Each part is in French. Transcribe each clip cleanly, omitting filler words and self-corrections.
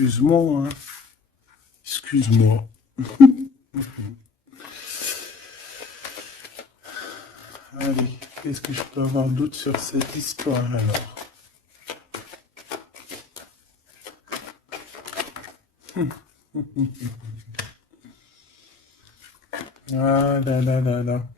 Excuse-moi, hein. Excuse-moi. Allez, qu'est-ce que je peux avoir d'autre sur cette histoire alors? Ah là là là là.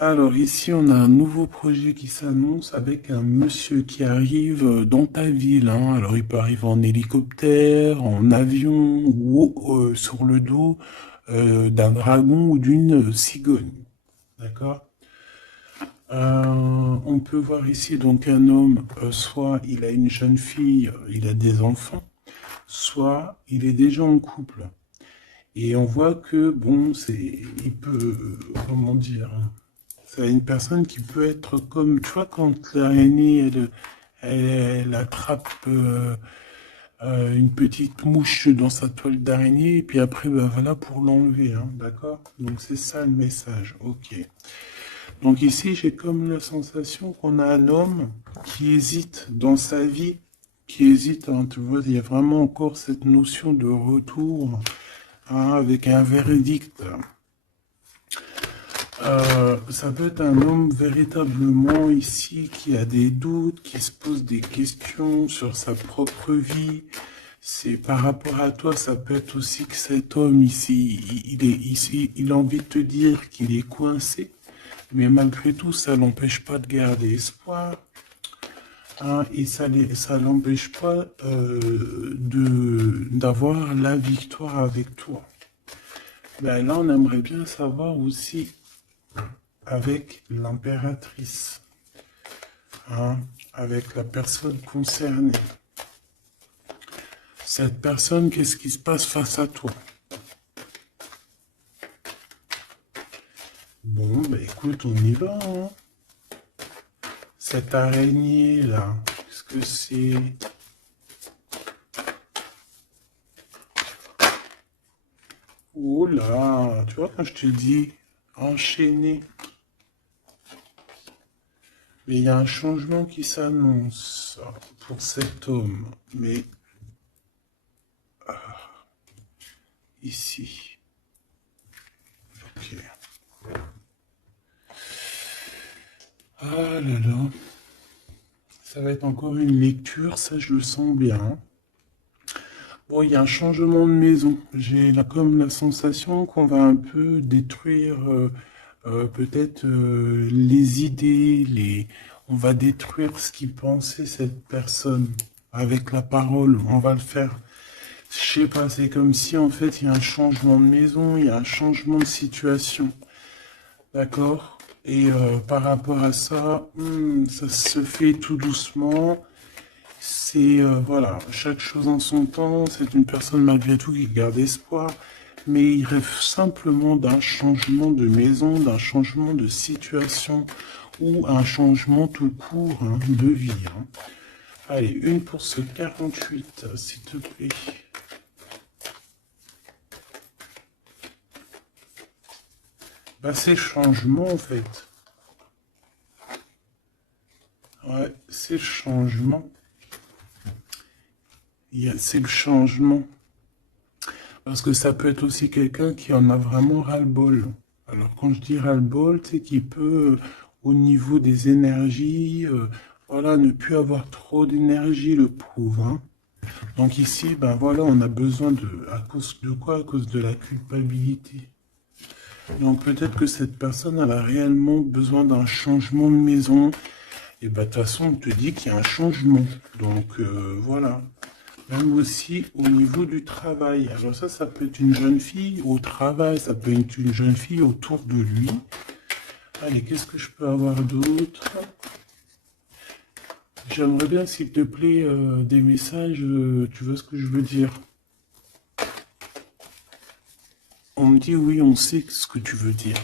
Alors ici, on a un nouveau projet qui s'annonce avec un monsieur qui arrive dans ta ville, hein. Alors il peut arriver en hélicoptère, en avion ou sur le dos d'un dragon ou d'une cigogne. D'accord? On peut voir ici donc un homme, soit il a une jeune fille, il a des enfants, soit il est déjà en couple. Et on voit que, bon, il peut, comment dire, c'est une personne qui peut être comme, tu vois, quand l'araignée, elle attrape une petite mouche dans sa toile d'araignée, et puis après, ben voilà, pour l'enlever, hein, d'accord? Donc c'est ça le message, ok. Donc ici, j'ai comme la sensation qu'on a un homme qui hésite dans sa vie, qui hésite, hein, tu vois, il y a vraiment encore cette notion de retour, hein, avec un verdict. Ça peut être un homme véritablement ici qui a des doutes, qui se pose des questions sur sa propre vie. C'est par rapport à toi, ça peut être aussi que cet homme ici, il est ici, il a envie de te dire qu'il est coincé, mais malgré tout, ça l'empêche pas de garder espoir, hein, et ça l'empêche pas d'avoir la victoire avec toi. Ben là, on aimerait bien savoir aussi avec l'impératrice, hein, avec la personne concernée. Cette personne, qu'est-ce qui se passe face à toi? Bon, ben écoute, on y va, hein. Cette araignée-là, qu'est-ce que c'est? Oh là, tu vois, quand je te dis enchaîné, mais il y a un changement qui s'annonce pour cet homme. Mais ici, ok. Ah là là, ça va être encore une lecture, ça je le sens bien. Bon, il y a un changement de maison. J'ai là comme la sensation qu'on va un peu détruire peut-être les idées, on va détruire ce qu'il pensait cette personne avec la parole. On va le faire. Je sais pas, c'est comme si en fait il y a un changement de maison, il y a un changement de situation. D'accord? Et par rapport à ça, ça se fait tout doucement. C'est, voilà, chaque chose en son temps. C'est une personne malgré tout qui garde espoir. Mais il rêve simplement d'un changement de maison, d'un changement de situation ou un changement tout court, hein, de vie, hein. Allez, une pour ce 48, s'il te plaît. Bah, c'est changement en fait. Ouais, c'est le changement. C'est le changement. Parce que ça peut être aussi quelqu'un qui en a vraiment ras-le-bol. Alors quand je dis ras-le-bol, c'est qu'il peut, au niveau des énergies, voilà, ne plus avoir trop d'énergie, le pauvre, hein. Donc ici, ben voilà, on a besoin à cause de quoi? À cause de la culpabilité. Donc peut-être que cette personne, elle a réellement besoin d'un changement de maison. Et ben de toute façon, on te dit qu'il y a un changement. Donc voilà. Même aussi au niveau du travail. Alors ça peut être une jeune fille au travail, ça peut être une jeune fille autour de lui. Allez, qu'est-ce que je peux avoir d'autre? J'aimerais bien, s'il te plaît, des messages, tu vois ce que je veux dire? On me dit oui, on sait ce que tu veux dire.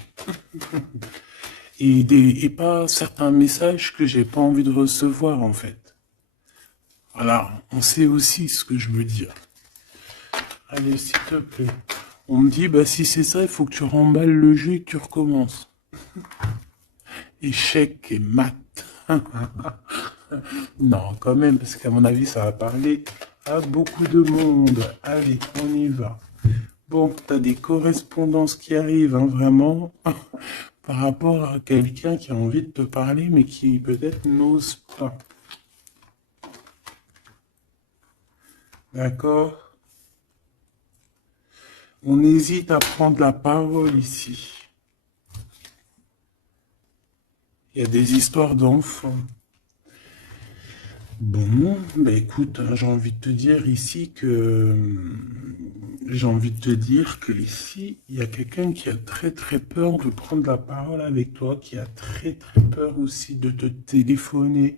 Et pas certains messages que j'ai pas envie de recevoir, en fait. Voilà, on sait aussi ce que je veux dire. Allez, s'il te plaît. On me dit, bah si c'est ça, il faut que tu remballes le jeu et que tu recommences. Échec et maths. Non, quand même, parce qu'à mon avis, ça va parler à beaucoup de monde. Allez, on y va. Bon, t'as des correspondances qui arrivent, hein, vraiment, par rapport à quelqu'un qui a envie de te parler, mais qui peut-être n'ose pas. D'accord? On hésite à prendre la parole ici. Il y a des histoires d'enfants. Bon, bah écoute, hein, j'ai envie de te dire ici ici, il y a quelqu'un qui a très très peur de prendre la parole avec toi, qui a très très peur aussi de te téléphoner.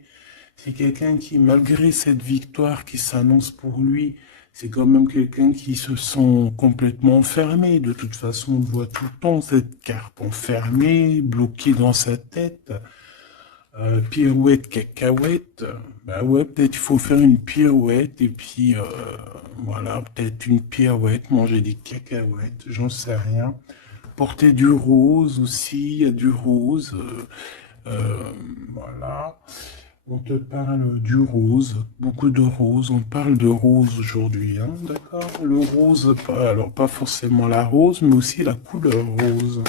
C'est quelqu'un qui, malgré cette victoire qui s'annonce pour lui, c'est quand même quelqu'un qui se sent complètement enfermé. De toute façon, on le voit tout le temps, cette carte enfermée, bloquée dans sa tête. Pirouette, cacahuète, bah ouais, peut-être il faut faire une pirouette et puis voilà, peut-être une pirouette, manger des cacahuètes, j'en sais rien. Porter du rose aussi, il y a du rose, voilà. On te parle du rose, beaucoup de rose, on parle de rose aujourd'hui, hein, d'accord? Le rose, alors pas forcément la rose, mais aussi la couleur rose.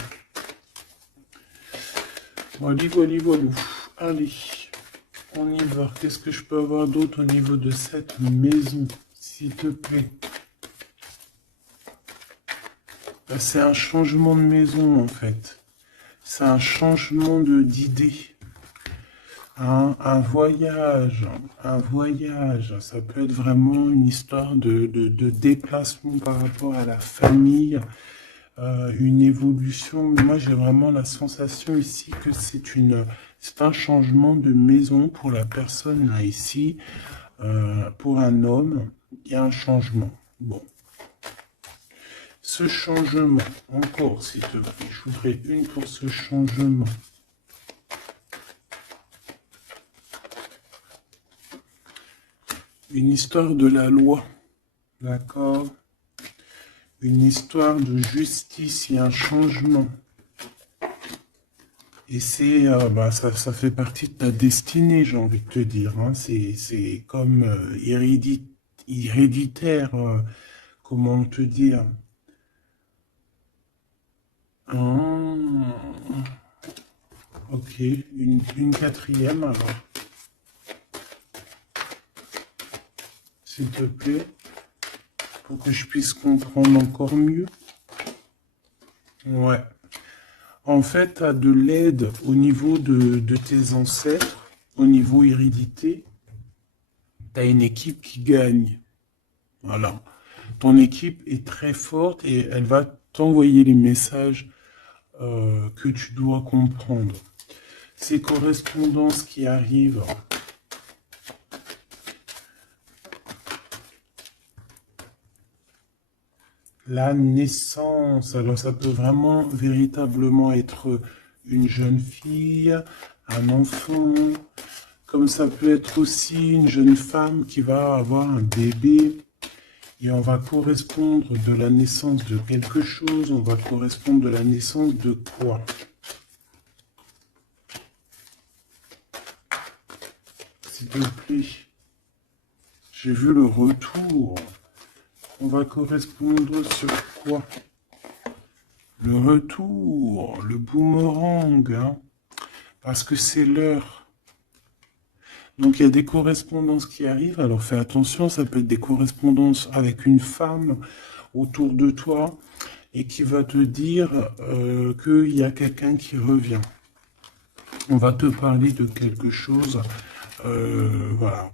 Voilà, voilà. Allez, on y va. Qu'est-ce que je peux avoir d'autre au niveau de cette maison, s'il te plaît? C'est un changement de maison, en fait. C'est un changement d'idée. Un voyage, ça peut être vraiment une histoire de déplacement par rapport à la famille, une évolution. Mais moi, j'ai vraiment la sensation ici que c'est un changement de maison pour la personne là ici. Pour un homme, il y a un changement. Bon. Ce changement, encore s'il te plaît, je voudrais une pour ce changement. Une histoire de la loi, d'accord? Une histoire de justice, il y a un changement. Et c'est, ça fait partie de ta destinée, j'ai envie de te dire. Hein. C'est comme héréditaire, comment te dire? Ah, ok, une quatrième alors, s'il te plaît, pour que je puisse comprendre encore mieux. Ouais. En fait, tu as de l'aide au niveau de tes ancêtres, au niveau hérédité. Tu as une équipe qui gagne. Voilà. Ton équipe est très forte et elle va t'envoyer les messages que tu dois comprendre. Ces correspondances qui arrivent, la naissance, alors ça peut vraiment véritablement être une jeune fille, un enfant, comme ça peut être aussi une jeune femme qui va avoir un bébé, et on va correspondre de la naissance de quelque chose, on va correspondre de la naissance de quoi? S'il te plaît, j'ai vu le retour. On va correspondre sur quoi? Le retour, le boomerang, hein, parce que c'est l'heure. Donc il y a des correspondances qui arrivent, alors fais attention, ça peut être des correspondances avec une femme autour de toi et qui va te dire qu'il y a quelqu'un qui revient. On va te parler de quelque chose, voilà.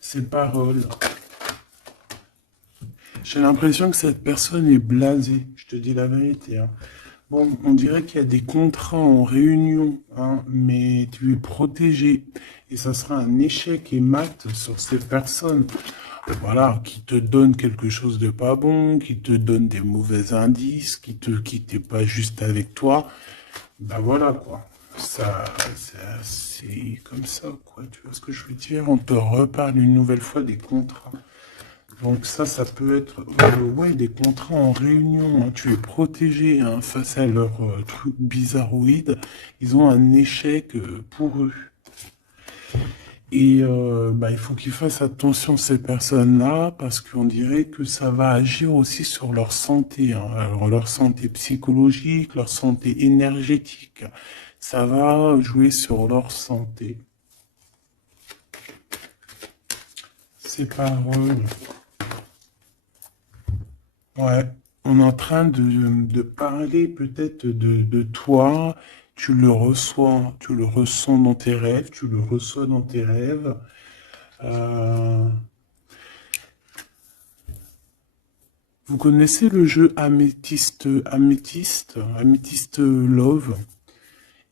Ces paroles. J'ai l'impression que cette personne est blasée, je te dis la vérité. Hein. Bon, on dirait qu'il y a des contrats en réunion, hein, mais tu es protégé. Et ça sera un échec et mat sur ces personnes, voilà, qui te donnent quelque chose de pas bon, qui te donnent des mauvais indices, qui t'est pas juste avec toi. Ben voilà, quoi. C'est comme ça, quoi. Tu vois ce que je veux dire? On te reparle une nouvelle fois des contrats. Donc ça peut être ouais, des contrats en réunion. Hein. Tu es protégé hein, face à leurs trucs bizarroïdes. Ils ont un échec pour eux. Et il faut qu'ils fassent attention ces personnes-là parce qu'on dirait que ça va agir aussi sur leur santé, hein. Alors, leur santé psychologique, leur santé énergétique. Ça va jouer sur leur santé. Ces paroles. Ouais, on est en train de parler peut-être de toi, tu le ressens dans tes rêves, tu le reçois dans tes rêves. Euh, vous connaissez le jeu Améthyste Love?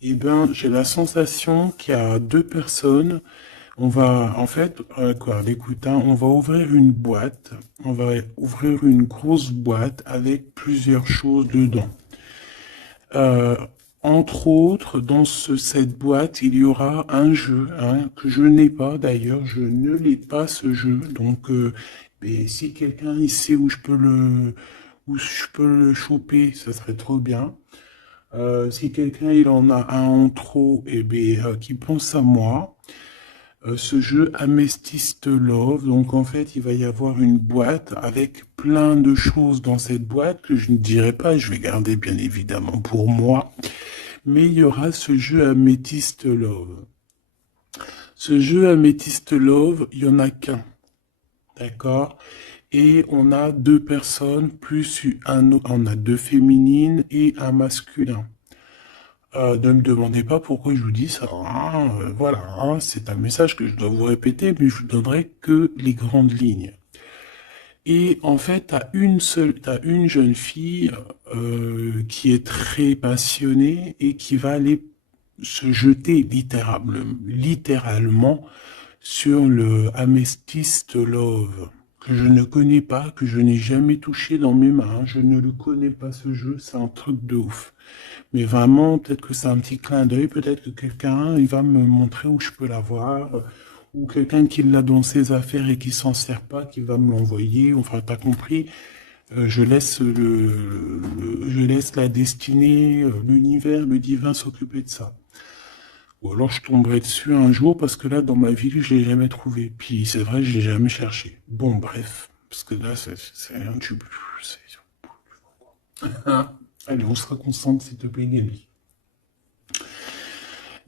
Eh bien, j'ai la sensation qu'il y a deux personnes. On va, en fait, quoi, écoute, hein, on va ouvrir une boîte. On va ouvrir une grosse boîte avec plusieurs choses dedans. Euh, Entre autres, dans cette boîte, il y aura un jeu, hein, que je n'ai pas d'ailleurs, je ne l'ai pas ce jeu. Donc, mais si quelqu'un il sait où je peux le choper, ça serait trop bien. Si quelqu'un il en a un en trop, et qui pense à moi. Ce jeu Amethyst Love, donc en fait, il va y avoir une boîte avec plein de choses dans cette boîte que je ne dirai pas, je vais garder bien évidemment pour moi, mais il y aura ce jeu Amethyst Love. Ce jeu Amethyst Love, il y en a qu'un, d'accord? Et on a deux personnes, plus on a deux féminines et un masculin. Ne me demandez pas pourquoi je vous dis ça, hein. Voilà, hein, c'est un message que je dois vous répéter, mais je vous donnerai que les grandes lignes. Et en fait, t'as une jeune fille qui est très passionnée et qui va aller se jeter littéralement sur le Amethyst Love, que je ne connais pas, que je n'ai jamais touché dans mes mains. Je ne le connais pas ce jeu, c'est un truc de ouf. Mais vraiment, peut-être que c'est un petit clin d'œil, peut-être que quelqu'un, il va me montrer où je peux l'avoir, ou quelqu'un qui l'a dans ses affaires et qui s'en sert pas, qui va me l'envoyer. Enfin, t'as compris. Je laisse la destinée, l'univers, le divin s'occuper de ça. Ou alors je tomberai dessus un jour parce que là, dans ma vie, je l'ai jamais trouvé. Puis c'est vrai, je l'ai jamais cherché. Bon, bref, parce que là, c'est un tube. Allez, on se reconcentre, s'il te plaît, Gabi.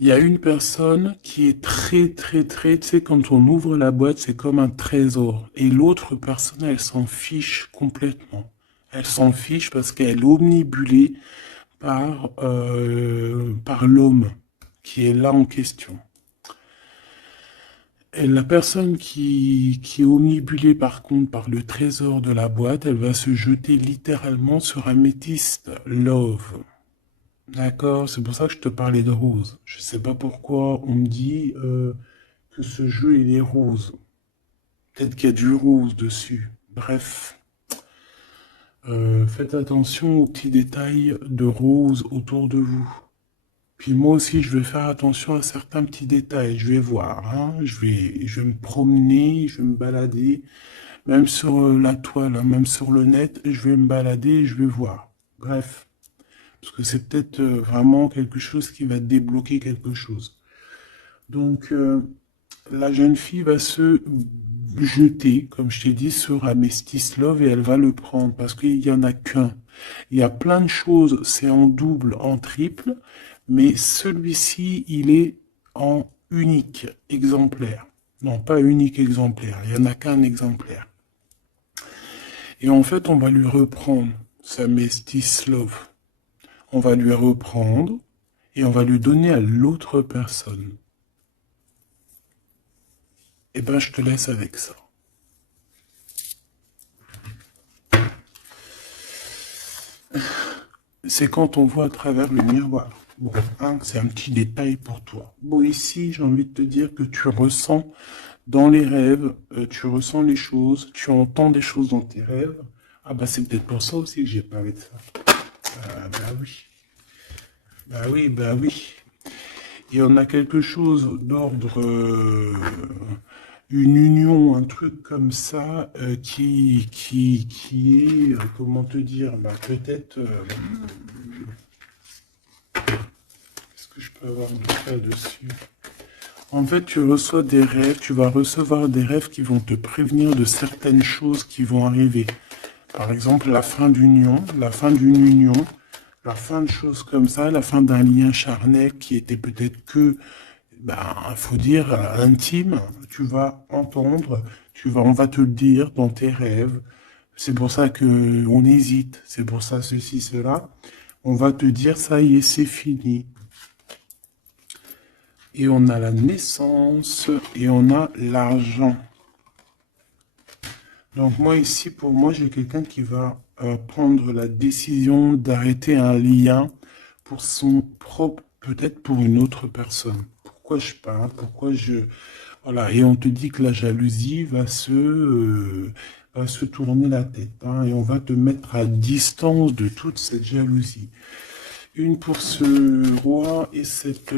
Il y a une personne qui est très, tu sais, quand on ouvre la boîte, c'est comme un trésor. Et l'autre personne, elle s'en fiche complètement. Elle s'en fiche parce qu'elle est omnibulée par l'homme qui est là en question. Et la personne qui est omnibulée par contre par le trésor de la boîte, elle va se jeter littéralement sur Amethyst Love. D'accord, c'est pour ça que je te parlais de rose. Je sais pas pourquoi on me dit que ce jeu il est rose. Peut-être qu'il y a du rose dessus. Bref, faites attention aux petits détails de rose autour de vous. Puis moi aussi, je vais faire attention à certains petits détails. Je vais voir, hein. Je vais me promener, je vais me balader, même sur la toile, hein, même sur le net, je vais me balader, et je vais voir. Bref. Parce que c'est peut-être vraiment quelque chose qui va débloquer quelque chose. Donc, la jeune fille va se jeter, comme je t'ai dit, sur Amethyst Love et elle va le prendre parce qu'il n'y en a qu'un. Il y a plein de choses, c'est en double, en triple, mais celui-ci, il est en unique exemplaire. Non, pas unique exemplaire, il n'y en a qu'un exemplaire. Et en fait, on va lui reprendre sa Amethyst Love. On va lui reprendre et on va lui donner à l'autre personne. Eh ben, je te laisse avec ça. C'est quand on voit à travers le miroir. Bon, hein, c'est un petit détail pour toi. Bon, ici, j'ai envie de te dire que tu ressens dans les rêves, tu ressens les choses, tu entends des choses dans tes rêves. Ah bah c'est peut-être pour ça aussi que j'ai parlé de ça. Ah bah oui. Bah oui, bah oui. Et on a quelque chose d'ordre, une union, un truc comme ça, qui est, comment te dire, bah, peut-être, est-ce que je peux avoir de ça dessus? En fait, tu reçois des rêves, tu vas recevoir des rêves qui vont te prévenir de certaines choses qui vont arriver. Par exemple, la fin d'union, la fin d'une union, la fin de choses comme ça, la fin d'un lien charnel qui était peut-être que, ben, faut dire, intime. Tu vas entendre, on va te le dire dans tes rêves. C'est pour ça que on hésite. C'est pour ça ceci, cela. On va te dire, ça y est, c'est fini. Et on a la naissance et on a l'argent. Donc moi ici, pour moi, j'ai quelqu'un qui va prendre la décision d'arrêter un lien pour son propre, peut-être pour une autre personne. Pourquoi je parle, pourquoi je... Voilà, et on te dit que la jalousie va se tourner la tête, hein, et on va te mettre à distance de toute cette jalousie. Une pour ce roi et cette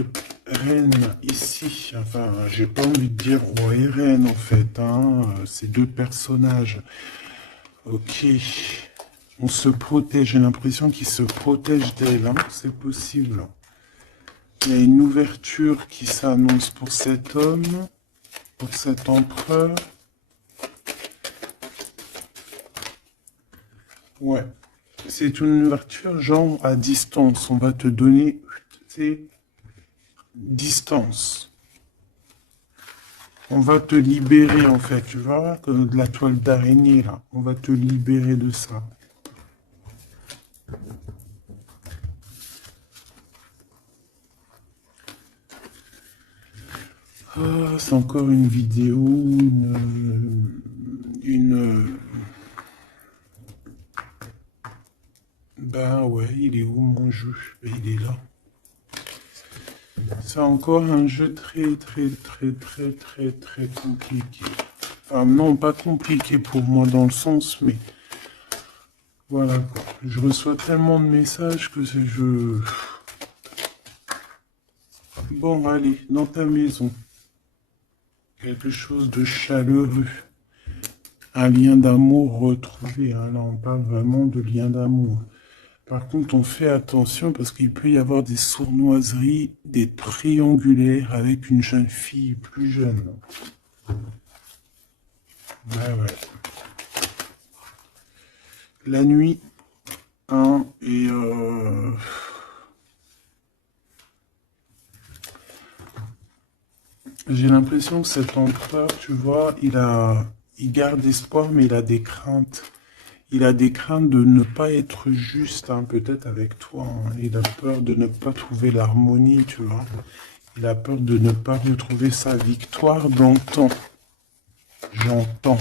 reine ici. Enfin, j'ai pas envie de dire roi et reine en fait, hein. Ces deux personnages. Ok. On se protège. J'ai l'impression qu'ils se protègent d'elle, hein. C'est possible. Il y a une ouverture qui s'annonce pour cet homme, pour cet empereur. Ouais. C'est une ouverture genre à distance. On va te donner, distance. On va te libérer en fait, tu vois, comme de la toile d'araignée là. On va te libérer de ça. Ah, c'est encore une vidéo, Ben ouais, il est où mon jeu? Ben, il est là. C'est encore un jeu très compliqué. Enfin non, pas compliqué pour moi dans le sens, mais voilà quoi. Je reçois tellement de messages que c'est je... Bon, allez, dans ta maison. Quelque chose de chaleureux. Un lien d'amour retrouvé. Hein. Là, on parle vraiment de lien d'amour. Par contre, on fait attention parce qu'il peut y avoir des sournoiseries, des triangulaires avec une jeune fille plus jeune. Ouais. La nuit, hein, et j'ai l'impression que cet empereur, tu vois, il garde espoir, mais il a des craintes. Il a des craintes de ne pas être juste, hein, peut-être avec toi. Hein. Il a peur de ne pas trouver l'harmonie, tu vois. Il a peur de ne pas retrouver sa victoire dans le temps. J'entends.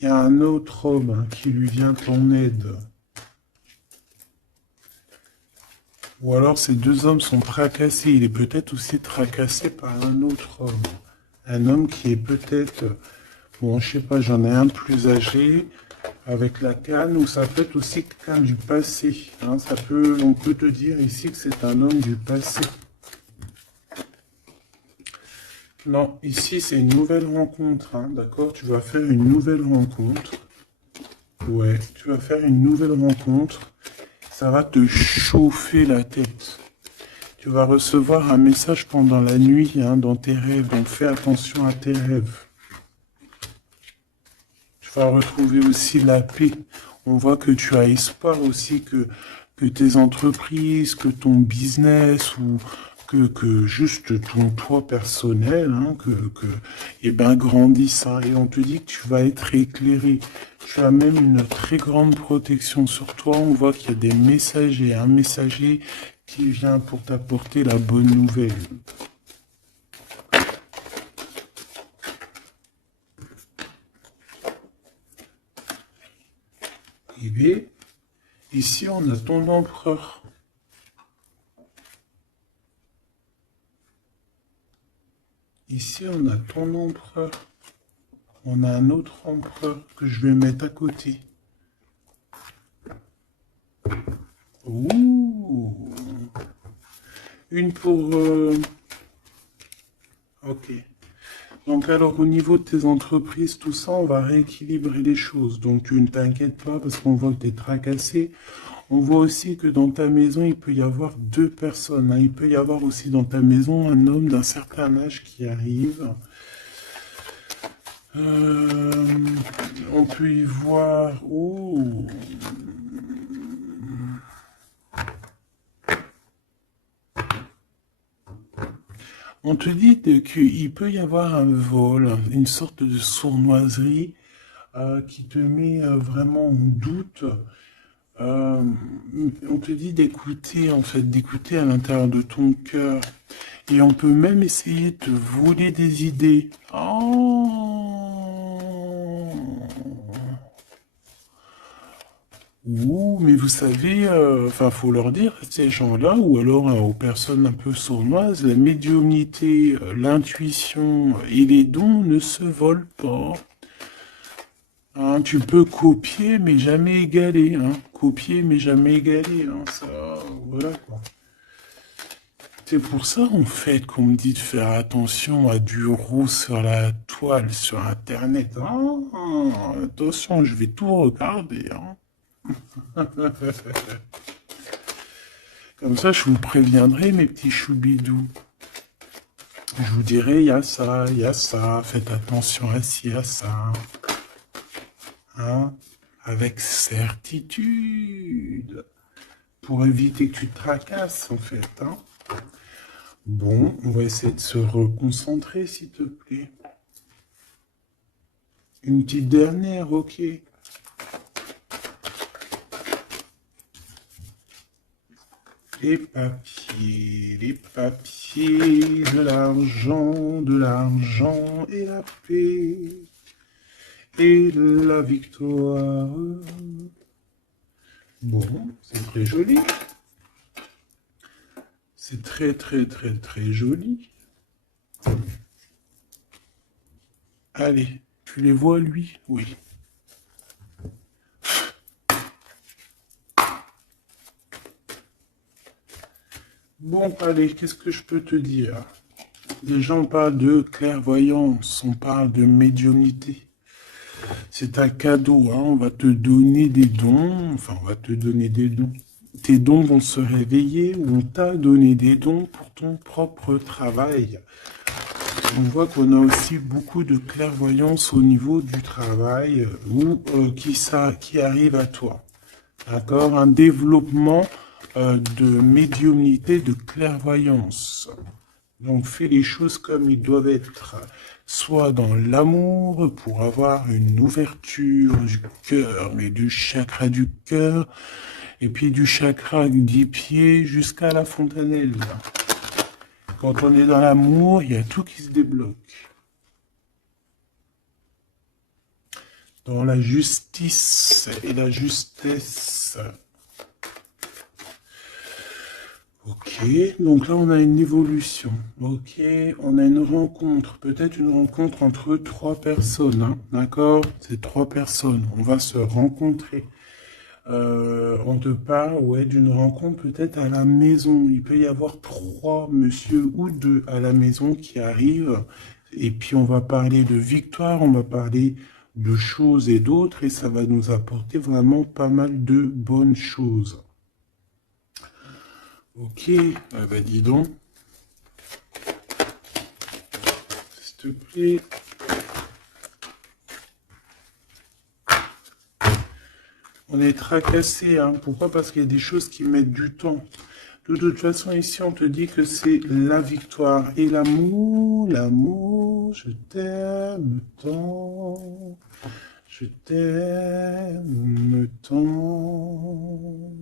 Il y a un autre homme, hein, qui lui vient en aide. Ou alors ces deux hommes sont tracassés. Il est peut-être aussi tracassé par un autre homme. Un homme qui est peut-être... Bon, je sais pas, j'en ai un plus âgé, avec la canne, ou ça peut être aussi quelqu'un du passé. Hein, on peut te dire ici que c'est un homme du passé. Non, ici c'est une nouvelle rencontre, hein, d'accord? Tu vas faire une nouvelle rencontre. Ouais, tu vas faire une nouvelle rencontre. Ça va te chauffer la tête. Tu vas recevoir un message pendant la nuit, hein, dans tes rêves, donc fais attention à tes rêves. Tu vas retrouver aussi la paix. On voit que tu as espoir aussi que tes entreprises, que ton business ou que juste ton toi personnel, hein, eh ben, grandisse. Hein, et on te dit que tu vas être éclairé. Tu as même une très grande protection sur toi. On voit qu'il y a des messagers, un messager qui vient pour t'apporter la bonne nouvelle. Eh bien, ici on a ton empereur. Ici on a ton empereur. On a un autre empereur que je vais mettre à côté. Ouh. Une pour... Ok. Donc alors au niveau de tes entreprises, tout ça, on va rééquilibrer les choses. Donc tu ne t'inquiètes pas parce qu'on voit que tu es tracassé. On voit aussi que dans ta maison, il peut y avoir deux personnes, hein. Il peut y avoir aussi dans ta maison un homme d'un certain âge qui arrive. Euh, on peut y voir... Oh, on te dit qu'il peut y avoir un vol, une sorte de sournoiserie qui te met vraiment en doute. Euh, on te dit d'écouter, en fait, d'écouter à l'intérieur de ton cœur. Et on peut même essayer de te voler des idées. Oh. Ouh, mais vous savez, enfin, faut leur dire à ces gens-là, ou alors aux personnes un peu sournoises, la médiumnité, l'intuition et les dons ne se volent pas. Hein, tu peux copier, mais jamais égaler. Hein. Copier, mais jamais égaler. Hein. Ça, voilà quoi. C'est pour ça, en fait, qu'on me dit de faire attention à du roux sur la toile, sur Internet. Ah, attention, je vais tout regarder. Hein. Comme ça, je vous préviendrai, mes petits choubidous. Je vous dirai, il y a ça, faites attention à ci, à ça. Hein, avec certitude. Pour éviter que tu te tracasses, en fait. Hein. Bon, on va essayer de se reconcentrer, s'il te plaît. Une petite dernière, ok. Les papiers, de l'argent et la paix et la victoire. Bon, c'est très joli. C'est très, très, très, très joli. Allez, tu les vois, lui? Oui. Bon, allez, qu'est-ce que je peux te dire? Déjà, on parle de clairvoyance, on parle de médiumnité. C'est un cadeau, hein, on va te donner des dons, enfin, on va te donner des dons. Tes dons vont se réveiller, ou on t'a donné des dons pour ton propre travail. On voit qu'on a aussi beaucoup de clairvoyance au niveau du travail qui arrive à toi. D'accord? Un développement de médiumnité, de clairvoyance. Donc fais les choses comme ils doivent être. Soit dans l'amour pour avoir une ouverture du cœur, mais du chakra du cœur, et puis du chakra des pieds jusqu'à la fontanelle. Quand on est dans l'amour, il y a tout qui se débloque. Dans la justice et la justesse. Ok, donc là on a une évolution. Ok, on a une rencontre, peut-être une rencontre entre trois personnes. Hein, d'accord? C'est trois personnes. On va se rencontrer. On te parle, ouais, d'une rencontre peut-être à la maison. Il peut y avoir trois monsieur ou deux à la maison qui arrivent. Et puis on va parler de victoire, on va parler de choses et d'autres. Et ça va nous apporter vraiment pas mal de bonnes choses. Ok, bah dis donc. S'il te plaît. On est tracassé, hein. Pourquoi? Parce qu'il y a des choses qui mettent du temps. De toute façon, ici, on te dit que c'est la victoire et l'amour. L'amour, je t'aime tant. Je t'aime tant.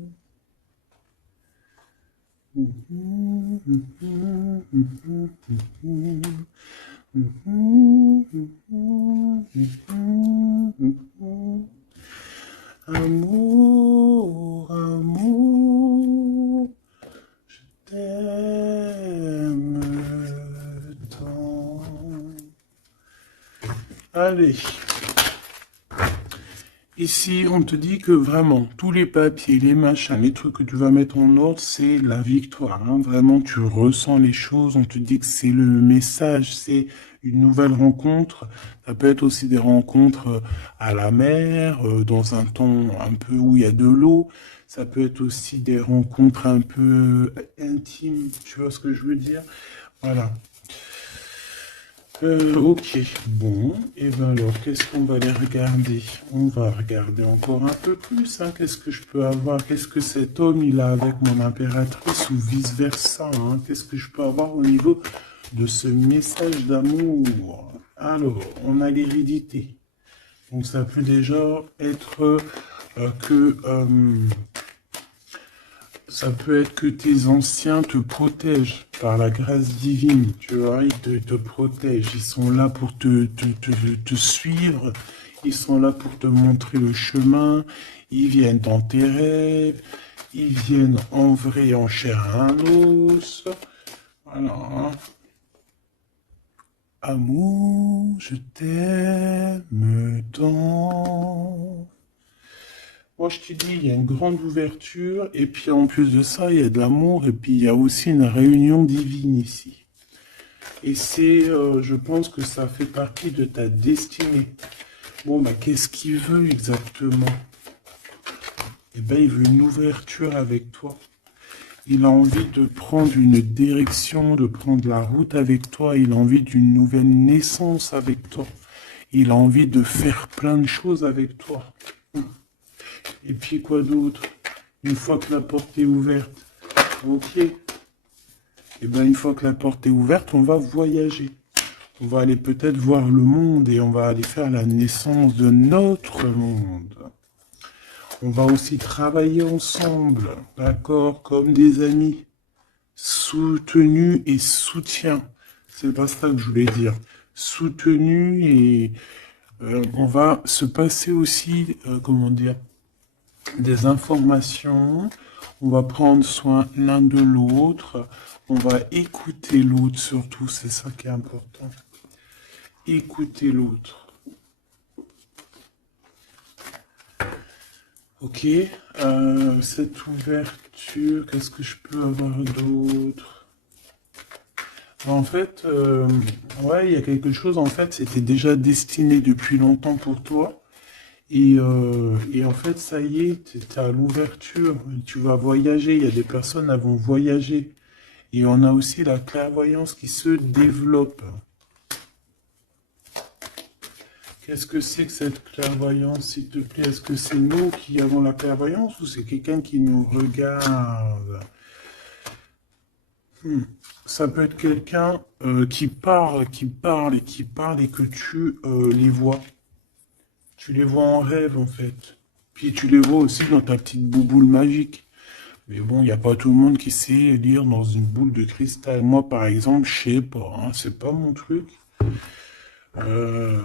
Amour, amour, je t'aime tant. Allez. Ici, on te dit que vraiment, tous les papiers, les machins, les trucs que tu vas mettre en ordre, c'est la victoire. Hein. Vraiment, tu ressens les choses, on te dit que c'est le message, c'est une nouvelle rencontre. Ça peut être aussi des rencontres à la mer, dans un temps un peu où il y a de l'eau. Ça peut être aussi des rencontres un peu intimes, tu vois ce que je veux dire? Voilà. Ok, bon, et ben alors, qu'est-ce qu'on va aller regarder? On va regarder encore un peu plus, hein. Qu'est-ce que je peux avoir? Qu'est-ce que cet homme il a avec mon impératrice ou vice-versa, hein? Qu'est-ce que je peux avoir au niveau de ce message d'amour? Alors, on a l'hérédité. Donc ça peut déjà être ça peut être que tes anciens te protègent par la grâce divine, tu vois, ils te protègent, ils sont là pour te suivre, ils sont là pour te montrer le chemin, ils viennent dans tes rêves, ils viennent en vrai, en chair et en os. Voilà, hein. Amour, je t'aime tant. Moi, je te dis, il y a une grande ouverture, et puis en plus de ça, il y a de l'amour, et puis il y a aussi une réunion divine ici. Et c'est, je pense que ça fait partie de ta destinée. Bon, bah, qu'est-ce qu'il veut exactement? Eh ben, il veut une ouverture avec toi. Il a envie de prendre une direction, de prendre la route avec toi. Il a envie d'une nouvelle naissance avec toi. Il a envie de faire plein de choses avec toi. Et puis quoi d'autre? Une fois que la porte est ouverte, ok. Et bien une fois que la porte est ouverte, on va voyager. On va aller peut-être voir le monde et on va aller faire la naissance de notre monde. On va aussi travailler ensemble, d'accord, comme des amis, soutenus et soutien. C'est pas ça que je voulais dire. Soutenus et on va se passer aussi, comment dire, des informations, on va prendre soin l'un de l'autre, on va écouter l'autre surtout, c'est ça qui est important. Écouter l'autre. Ok, cette ouverture, qu'est-ce que je peux avoir d'autre? En fait, ouais, il y a quelque chose, en fait, c'était déjà destiné depuis longtemps pour toi. Et en fait, ça y est, tu es à l'ouverture, tu vas voyager, il y a des personnes qui vont voyager. Et on a aussi la clairvoyance qui se développe. Qu'est-ce que c'est que cette clairvoyance, s'il te plaît? Est-ce que c'est nous qui avons la clairvoyance ou c'est quelqu'un qui nous regarde? Ça peut être quelqu'un qui parle, qui parle et qui parle et que tu les vois. Tu les vois en rêve en fait. Puis tu les vois aussi dans ta petite bouboule magique. Mais bon, il n'y a pas tout le monde qui sait lire dans une boule de cristal. Moi, par exemple, je sais pas, hein, c'est pas mon truc. Euh,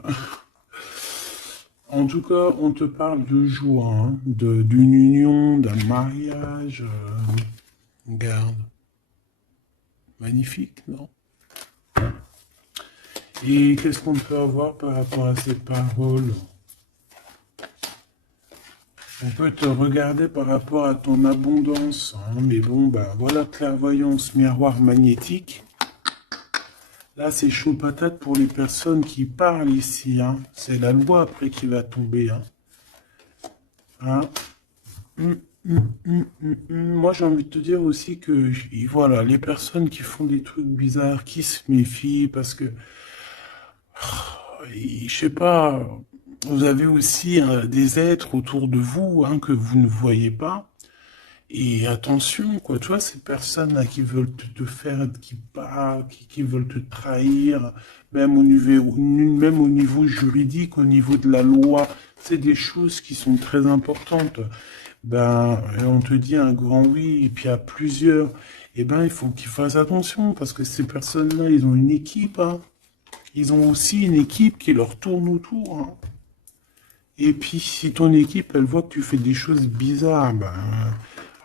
En tout cas, on te parle de joie, hein, d'une union, d'un mariage. Regarde. Magnifique, non? Et qu'est-ce qu'on peut avoir par rapport à ces paroles? On peut te regarder par rapport à ton abondance, hein, mais bon, bah voilà, clairvoyance, miroir magnétique. Là, c'est chaud patate pour les personnes qui parlent ici, hein. C'est la loi après qui va tomber, hein. Hein. Moi, j'ai envie de te dire aussi que, voilà, les personnes qui font des trucs bizarres, qui se méfient, parce que, je sais pas, vous avez aussi des êtres autour de vous, hein, que vous ne voyez pas. Et attention, quoi, tu vois, ces personnes-là qui veulent te faire, qui parlent, qui veulent te trahir, même au niveau juridique, au niveau de la loi, c'est des choses qui sont très importantes. Ben, on te dit un grand oui, et puis à plusieurs, eh ben, il faut qu'ils fassent attention, parce que ces personnes-là, ils ont une équipe, hein. Ils ont aussi une équipe qui leur tourne autour, hein. Et puis, si ton équipe, elle voit que tu fais des choses bizarres, ben,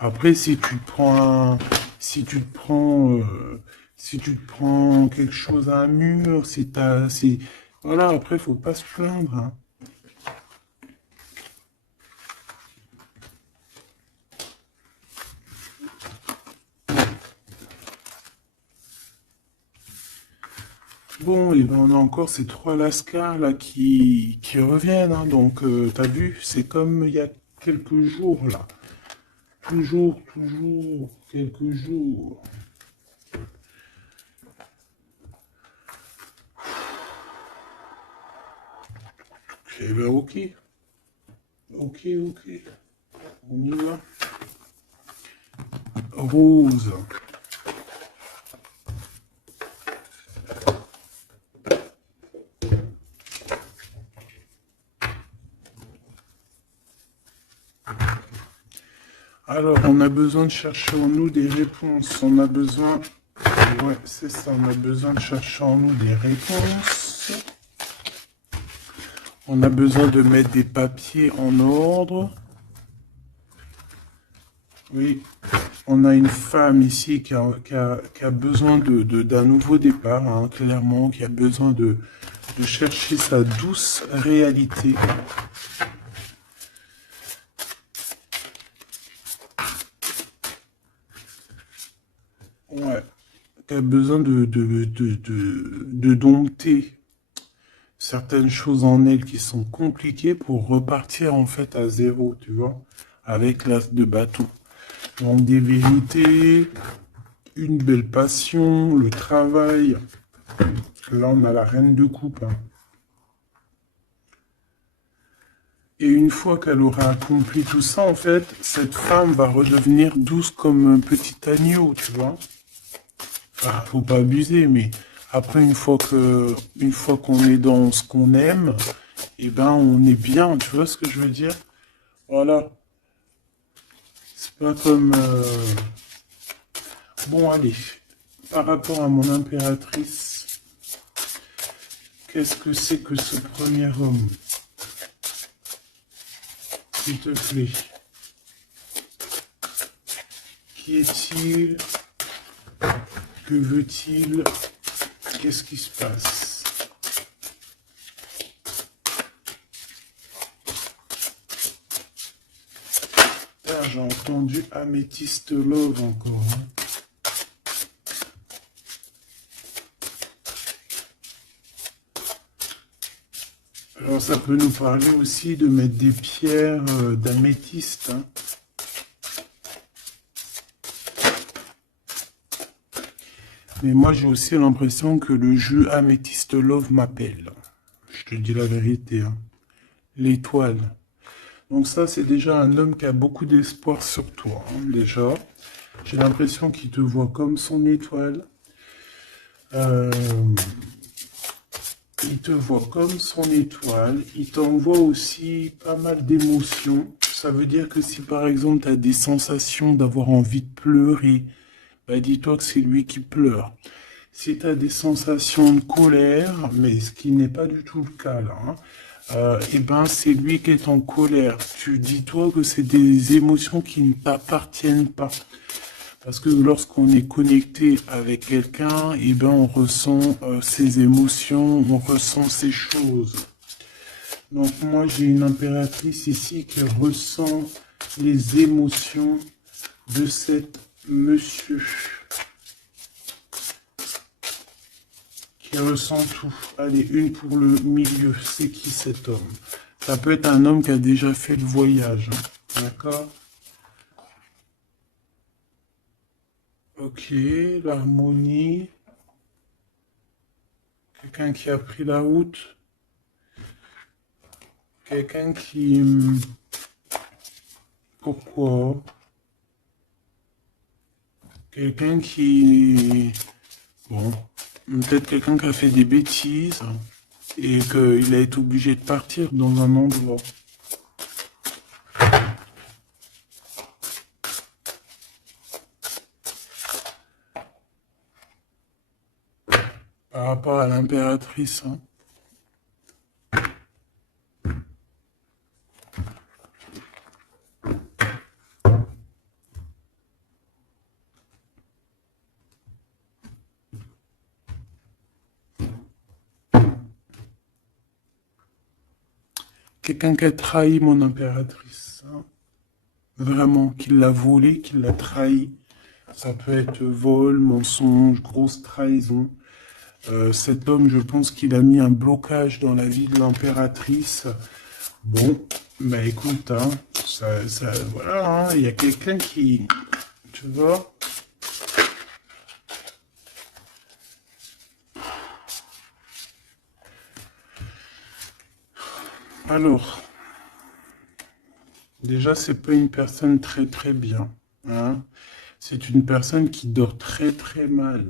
après, si tu te prends quelque chose à un mur, voilà, après, faut pas se plaindre, hein. Bon, et ben on a encore ces trois lascars là qui reviennent, hein. Donc t'as vu, c'est comme il y a quelques jours là. Toujours, toujours, quelques jours. Eh ben ok, ok, ok. On y va. Rose. Alors, on a besoin de chercher en nous des réponses. On a besoin... Ouais, c'est ça, on a besoin de chercher en nous des réponses. On a besoin de mettre des papiers en ordre. Oui, on a une femme ici qui a besoin d'un nouveau départ, hein, clairement, qui a besoin de chercher sa douce réalité. Ouais, qui a besoin de dompter certaines choses en elle qui sont compliquées pour repartir en fait à zéro, tu vois, avec l'as de bâton. Donc des vérités, une belle passion, le travail. Là, on a la reine de coupe, hein. Et une fois qu'elle aura accompli tout ça, en fait, cette femme va redevenir douce comme un petit agneau, tu vois. Enfin, faut pas abuser, mais après, une fois qu'on est dans ce qu'on aime, eh ben, on est bien, tu vois ce que je veux dire? Voilà. C'est pas comme, bon, allez. Par rapport à mon impératrice, qu'est-ce que c'est que ce premier homme? S'il te plaît. Qui est-il? Que veut-il? Qu'est-ce qui se passe? Ah, j'ai entendu Améthyste Love encore, hein. Alors ça peut nous parler aussi de mettre des pierres d'améthyste, hein. Mais moi j'ai aussi l'impression que le jeu Améthyste Love m'appelle. Je te dis la vérité, hein. L'étoile. Donc ça c'est déjà un homme qui a beaucoup d'espoir sur toi, hein, déjà. J'ai l'impression qu'il te voit comme son étoile. Euh, Il te voit comme son étoile. Il t'envoie aussi pas mal d'émotions. Ça veut dire que si par exemple tu as des sensations d'avoir envie de pleurer, bah dis-toi que c'est lui qui pleure. Si tu as des sensations de colère, mais ce qui n'est pas du tout le cas là, hein, eh ben c'est lui qui est en colère. Tu dis-toi que c'est des émotions qui ne t'appartiennent pas. Parce que lorsqu'on est connecté avec quelqu'un, eh ben on ressent ses émotions, on ressent ses choses. Donc moi j'ai une impératrice ici qui ressent les émotions de cet monsieur. Qui ressent tout. Allez, une pour le milieu. C'est qui cet homme? Ça peut être un homme qui a déjà fait le voyage, hein. D'accord? Ok, l'harmonie. Quelqu'un qui a pris la route. Quelqu'un qui... Pourquoi? Quelqu'un qui... Bon, peut-être quelqu'un qui a fait des bêtises et qu'il a été obligé de partir dans un endroit. Par rapport à l'impératrice, hein. Quelqu'un qui a trahi mon impératrice, hein. Vraiment, qui l'a volé, qui l'a trahi. Ça peut être vol, mensonge, grosse trahison. Cet homme, je pense qu'il a mis un blocage dans la vie de l'impératrice. Bon, bah écoute, hein, voilà, hein, il y a quelqu'un qui, tu vois. Alors, déjà, c'est pas une personne très très bien, hein. C'est une personne qui dort très très mal.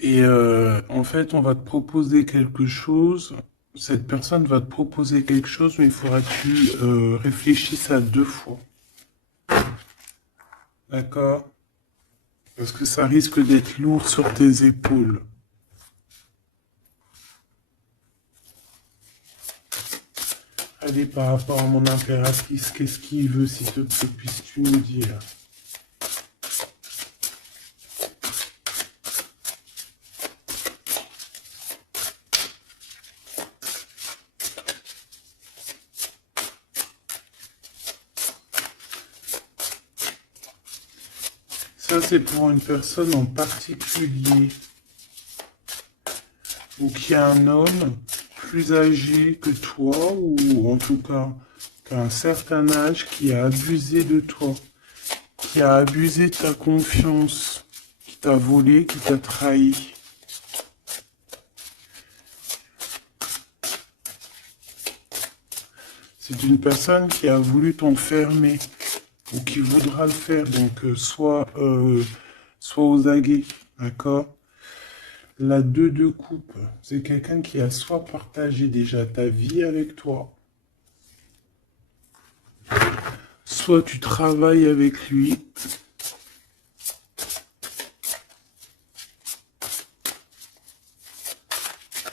Et en fait, on va te proposer quelque chose. Cette personne va te proposer quelque chose, mais il faudra que tu réfléchisses à deux fois. D'accord? Parce que ça risque d'être lourd sur tes épaules. Allez, par rapport à mon impératrice, qu'est-ce qu'il veut, s'il te plaît, puisses-tu me dire? Ça, c'est pour une personne en particulier. Ou qu'il y a un homme plus âgé que toi, ou en tout cas qu'à un certain âge, qui a abusé de toi, qui a abusé de ta confiance, qui t'a volé, qui t'a trahi. C'est une personne qui a voulu t'enfermer, ou qui voudra le faire, donc soit aux aguets, d'accord? La 2 de coupe, c'est quelqu'un qui a soit partagé déjà ta vie avec toi, soit tu travailles avec lui.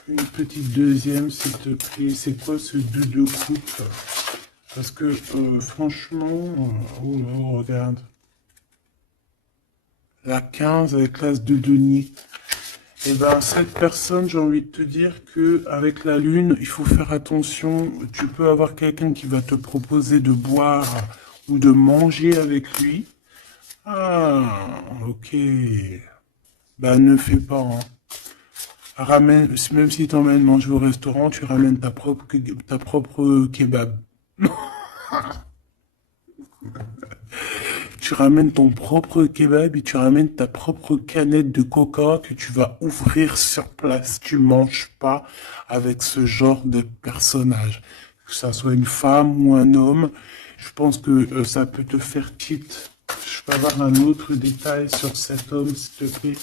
Une petite deuxième, s'il te plaît. C'est quoi ce 2 de coupe? Parce que franchement, oh là, regarde. La 15 avec l'as de denier. Et ben cette personne, j'ai envie de te dire que avec la lune, il faut faire attention. Tu peux avoir quelqu'un qui va te proposer de boire ou de manger avec lui. Ah, ok. Bah ne fais pas, hein. Ramène, même si t'emmènes manger au restaurant, tu ramènes ta propre kebab. Tu ramènes ton propre kebab et tu ramènes ta propre canette de coca que tu vas ouvrir sur place. Tu manges pas avec ce genre de personnage. Que ça soit une femme ou un homme, je pense que ça peut te faire tilt. Je peux avoir un autre détail sur cet homme, s'il te plaît.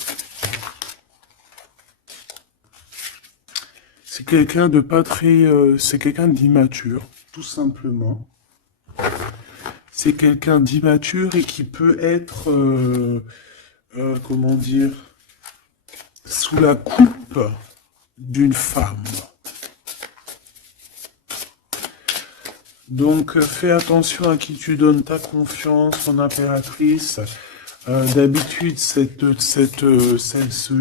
C'est quelqu'un de pas très... c'est quelqu'un d'immature, tout simplement. C'est quelqu'un d'immature et qui peut être, comment dire, sous la coupe d'une femme. Donc fais attention à qui tu donnes ta confiance, ton impératrice. D'habitude, ce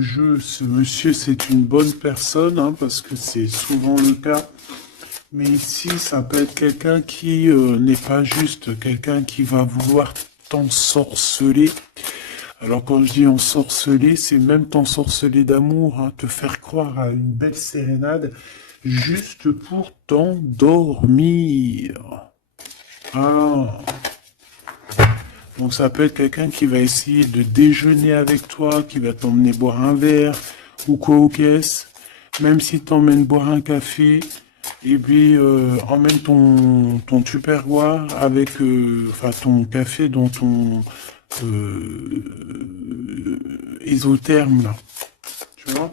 jeu, ce monsieur, c'est une bonne personne, hein, parce que c'est souvent le cas. Mais ici, ça peut être quelqu'un qui n'est pas juste quelqu'un qui va vouloir t'ensorceler. Alors quand je dis ensorceler, c'est même t'ensorceler d'amour, hein, te faire croire à une belle sérénade juste pour t'endormir. Ah. Donc ça peut être quelqu'un qui va essayer de déjeuner avec toi, qui va t'emmener boire un verre ou quoi aux caisses. Même si t'emmènes boire un café, et puis emmène ton tupperware avec enfin ton café dans ton isotherme là. Tu vois?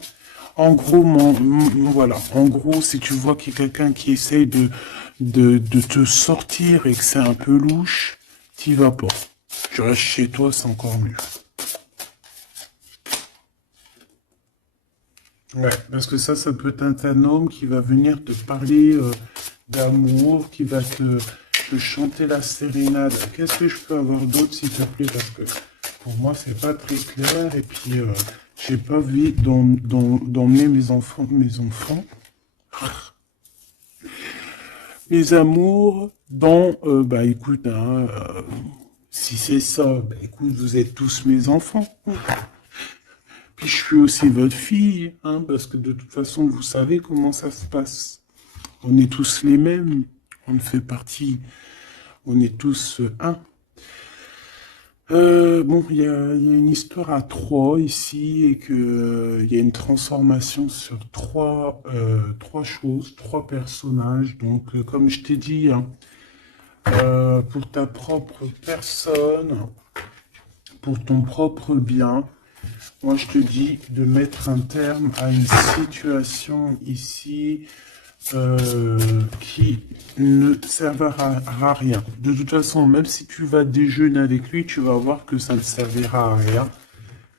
En gros, voilà. En gros, si tu vois qu'il y a quelqu'un qui essaye de te sortir et que c'est un peu louche, t'y vas pas. Tu restes chez toi, c'est encore mieux. Ouais, parce que ça peut être un homme qui va venir te parler d'amour, qui va te chanter la sérénade. Qu'est-ce que je peux avoir d'autre, s'il te plaît? Parce que pour moi, c'est pas très clair. Et puis, j'ai pas envie d'emmener mes amours, dans, bah écoute, hein, si c'est ça, bah écoute, vous êtes tous mes enfants. Puis je suis aussi votre fille, hein, parce que de toute façon, vous savez comment ça se passe. On est tous les mêmes, on fait partie, on est tous un. Bon, il y a une histoire à trois ici et que il y a une transformation sur trois choses, trois personnages. Donc, comme je t'ai dit, hein, pour ta propre personne, pour ton propre bien, moi je te dis de mettre un terme à une situation ici qui ne servira à rien. De toute façon, même si tu vas déjeuner avec lui, tu vas voir que ça ne servira à rien,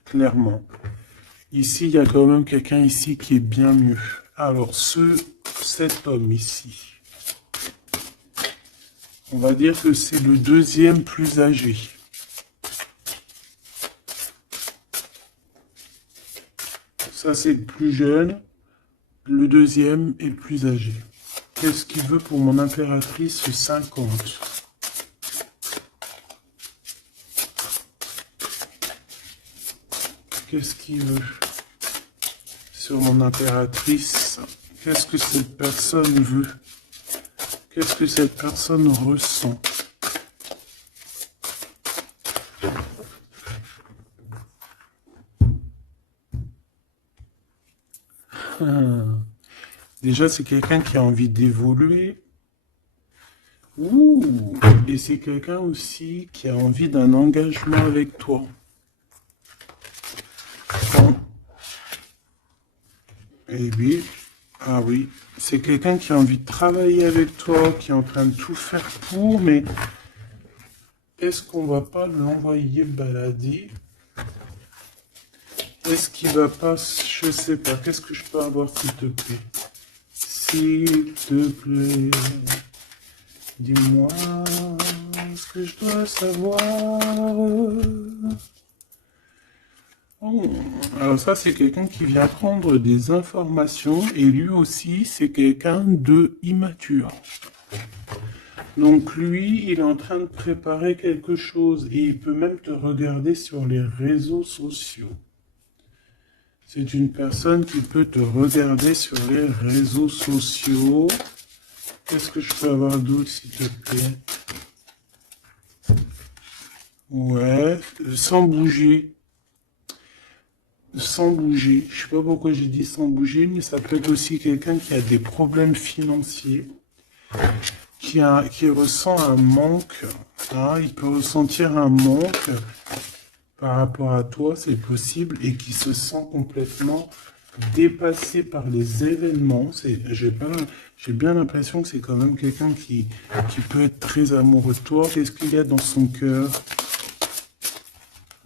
clairement. Ici, il y a quand même quelqu'un ici qui est bien mieux. Alors, cet homme ici, on va dire que c'est le deuxième plus âgé. Ça, c'est le plus jeune. Le deuxième est le plus âgé. Qu'est-ce qu'il veut pour mon impératrice 50? Qu'est-ce qu'il veut sur mon impératrice? Qu'est-ce que cette personne veut? Qu'est-ce que cette personne ressent? Déjà, c'est quelqu'un qui a envie d'évoluer. Ouh, et c'est quelqu'un aussi qui a envie d'un engagement avec toi. Bon. Eh oui, ah oui, c'est quelqu'un qui a envie de travailler avec toi, qui est en train de tout faire pour, mais est-ce qu'on va pas l'envoyer balader? Est-ce qu'il va pas, je sais pas, qu'est-ce que je peux avoir s'il te plaît? S'il te plaît, dis-moi ce que je dois savoir. Oh, alors ça, c'est quelqu'un qui vient prendre des informations et lui aussi, c'est quelqu'un de immature. Donc lui, il est en train de préparer quelque chose et il peut même te regarder sur les réseaux sociaux. C'est une personne qui peut te regarder sur les réseaux sociaux. Qu'est-ce que je peux avoir d'autre, s'il te plaît? Ouais, sans bouger. Sans bouger. Je sais pas pourquoi j'ai dit sans bouger, mais ça peut être aussi quelqu'un qui a des problèmes financiers, qui ressent un manque. Hein, il peut ressentir un manque par rapport à toi, c'est possible, et qui se sent complètement dépassé par les événements. J'ai bien l'impression que c'est quand même quelqu'un qui peut être très amoureux de toi. Qu'est-ce qu'il y a dans son cœur?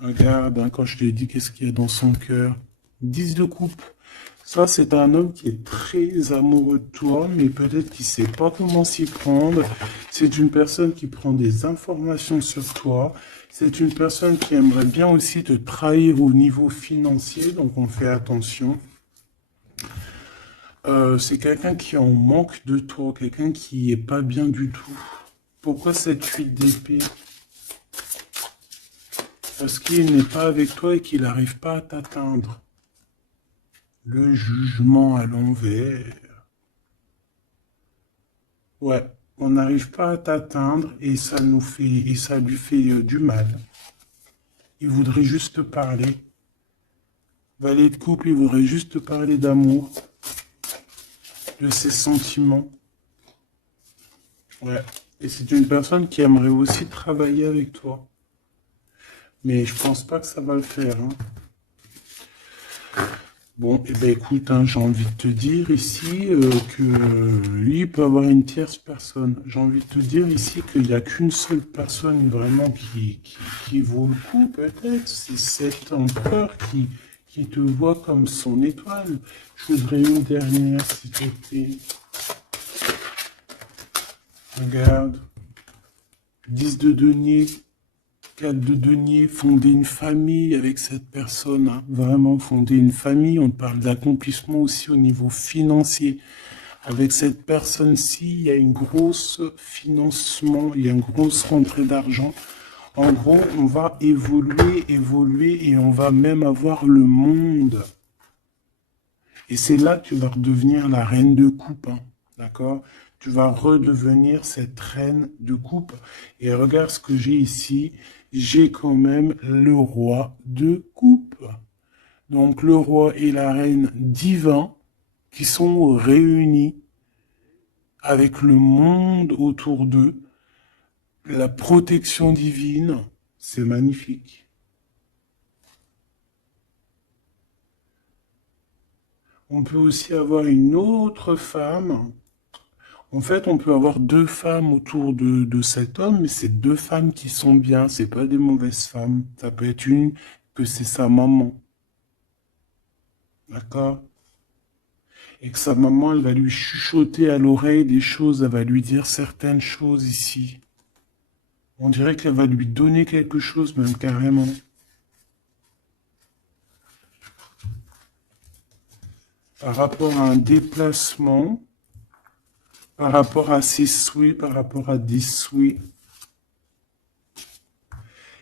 Regarde, hein, quand je te dis qu'est-ce qu'il y a dans son cœur. 10 de coupe. Ça, c'est un homme qui est très amoureux de toi, mais peut-être qu'il ne sait pas comment s'y prendre. C'est une personne qui prend des informations sur toi. C'est une personne qui aimerait bien aussi te trahir au niveau financier, donc on fait attention. C'est quelqu'un qui est en manque de toi, quelqu'un qui est pas bien du tout. Pourquoi cette 8 d'épée? Parce qu'il n'est pas avec toi et qu'il n'arrive pas à t'atteindre. Le jugement à l'envers. Ouais, on n'arrive pas à t'atteindre et ça lui fait du mal. Il voudrait juste te parler. Valet de couple, il voudrait juste te parler d'amour, de ses sentiments. Ouais, et c'est une personne qui aimerait aussi travailler avec toi. Mais je pense pas que ça va le faire. Hein. Bon, eh ben écoute, hein, j'ai envie de te dire ici que lui il peut avoir une tierce personne. J'ai envie de te dire ici qu'il n'y a qu'une seule personne vraiment qui vaut le coup, peut-être. C'est cet empereur qui te voit comme son étoile. Je voudrais une dernière, s'il te plaît. Regarde. 10 de denier. 4 de denier, fonder une famille avec cette personne, hein. Vraiment fonder une famille, on parle d'accomplissement aussi au niveau financier. Avec cette personne-ci, il y a une grosse financement, il y a une grosse rentrée d'argent. En gros, on va évoluer, évoluer et on va même avoir le monde. Et c'est là que tu vas redevenir la reine de coupe, hein, d'accord? Tu vas redevenir cette reine de coupe. Et regarde ce que j'ai ici. J'ai quand même le roi de coupe. Donc le roi et la reine divins qui sont réunis avec le monde autour d'eux. La protection divine, c'est magnifique. On peut aussi avoir une autre femme. En fait, on peut avoir deux femmes autour de cet homme, mais c'est deux femmes qui sont bien, c'est pas des mauvaises femmes. Ça peut être une que c'est sa maman. D'accord? Et que sa maman, elle va lui chuchoter à l'oreille des choses, elle va lui dire certaines choses ici. On dirait qu'elle va lui donner quelque chose, même carrément. Par rapport à un déplacement, par rapport à ses souhaits, par rapport à des souhaits.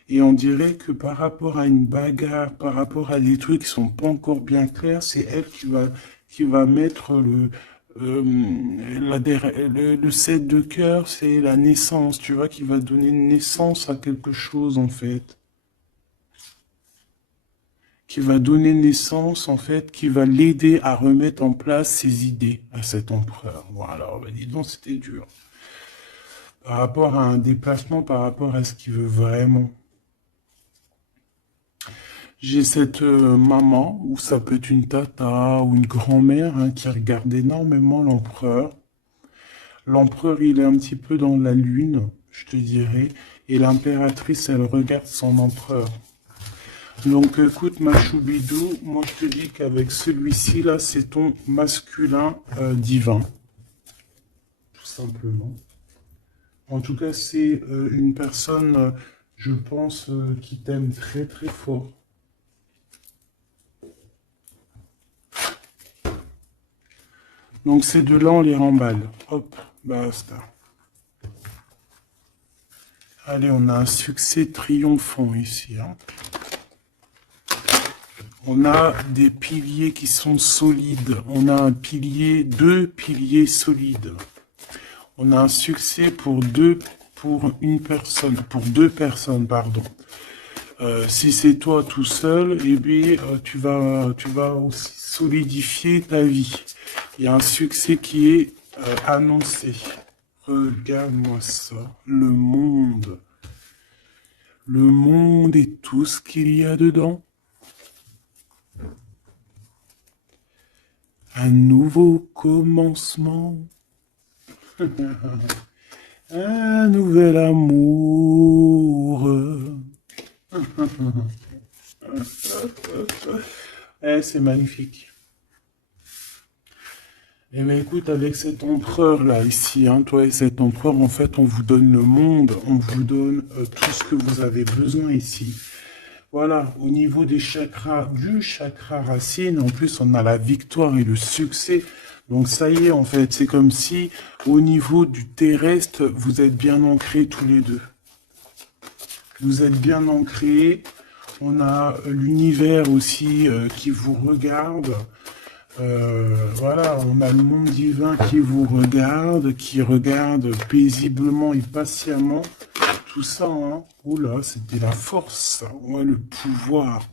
Et on dirait que par rapport à une bagarre, par rapport à des trucs qui sont pas encore bien clairs, c'est elle qui va mettre le 7 de cœur, c'est la naissance, tu vois, qui va donner naissance à quelque chose, en fait. Qui va donner naissance, en fait, qui va l'aider à remettre en place ses idées à cet empereur. Voilà, bah, dis donc, c'était dur. Par rapport à un déplacement, par rapport à ce qu'il veut vraiment. J'ai cette maman, ou ça peut être une tata ou une grand-mère, hein, qui regarde énormément l'empereur. L'empereur, il est un petit peu dans la lune, je te dirais, et l'impératrice, elle regarde son empereur. Donc écoute, ma choubidou, moi je te dis qu'avec celui-ci, là, c'est ton masculin divin. Tout simplement. En tout cas, c'est une personne, je pense, qui t'aime très très fort. Donc ces deux-là, on les remballe. Hop, basta. Allez, on a un succès triomphant ici. Hein. On a des piliers qui sont solides. On a un pilier, deux piliers solides. On a un succès pour deux personnes, pardon. Si c'est toi tout seul, eh bien, tu vas aussi solidifier ta vie. Il y a un succès qui est annoncé. Regarde-moi ça. Le monde. Le monde et tout ce qu'il y a dedans. Un nouveau commencement. Un nouvel amour. C'est magnifique. Eh bien, écoute, avec cet empereur-là, ici, hein, toi et cet empereur, en fait, on vous donne le monde, on vous donne tout ce que vous avez besoin ici. Voilà, au niveau des chakras, du chakra racine, en plus, on a la victoire et le succès. Donc, ça y est, en fait, c'est comme si, au niveau du terrestre, vous êtes bien ancrés tous les deux. Vous êtes bien ancrés. On a l'univers aussi qui vous regarde. Voilà, on a le monde divin qui vous regarde, qui regarde paisiblement et patiemment. Tout ça, hein. Oula, c'était la force, ouais, le pouvoir.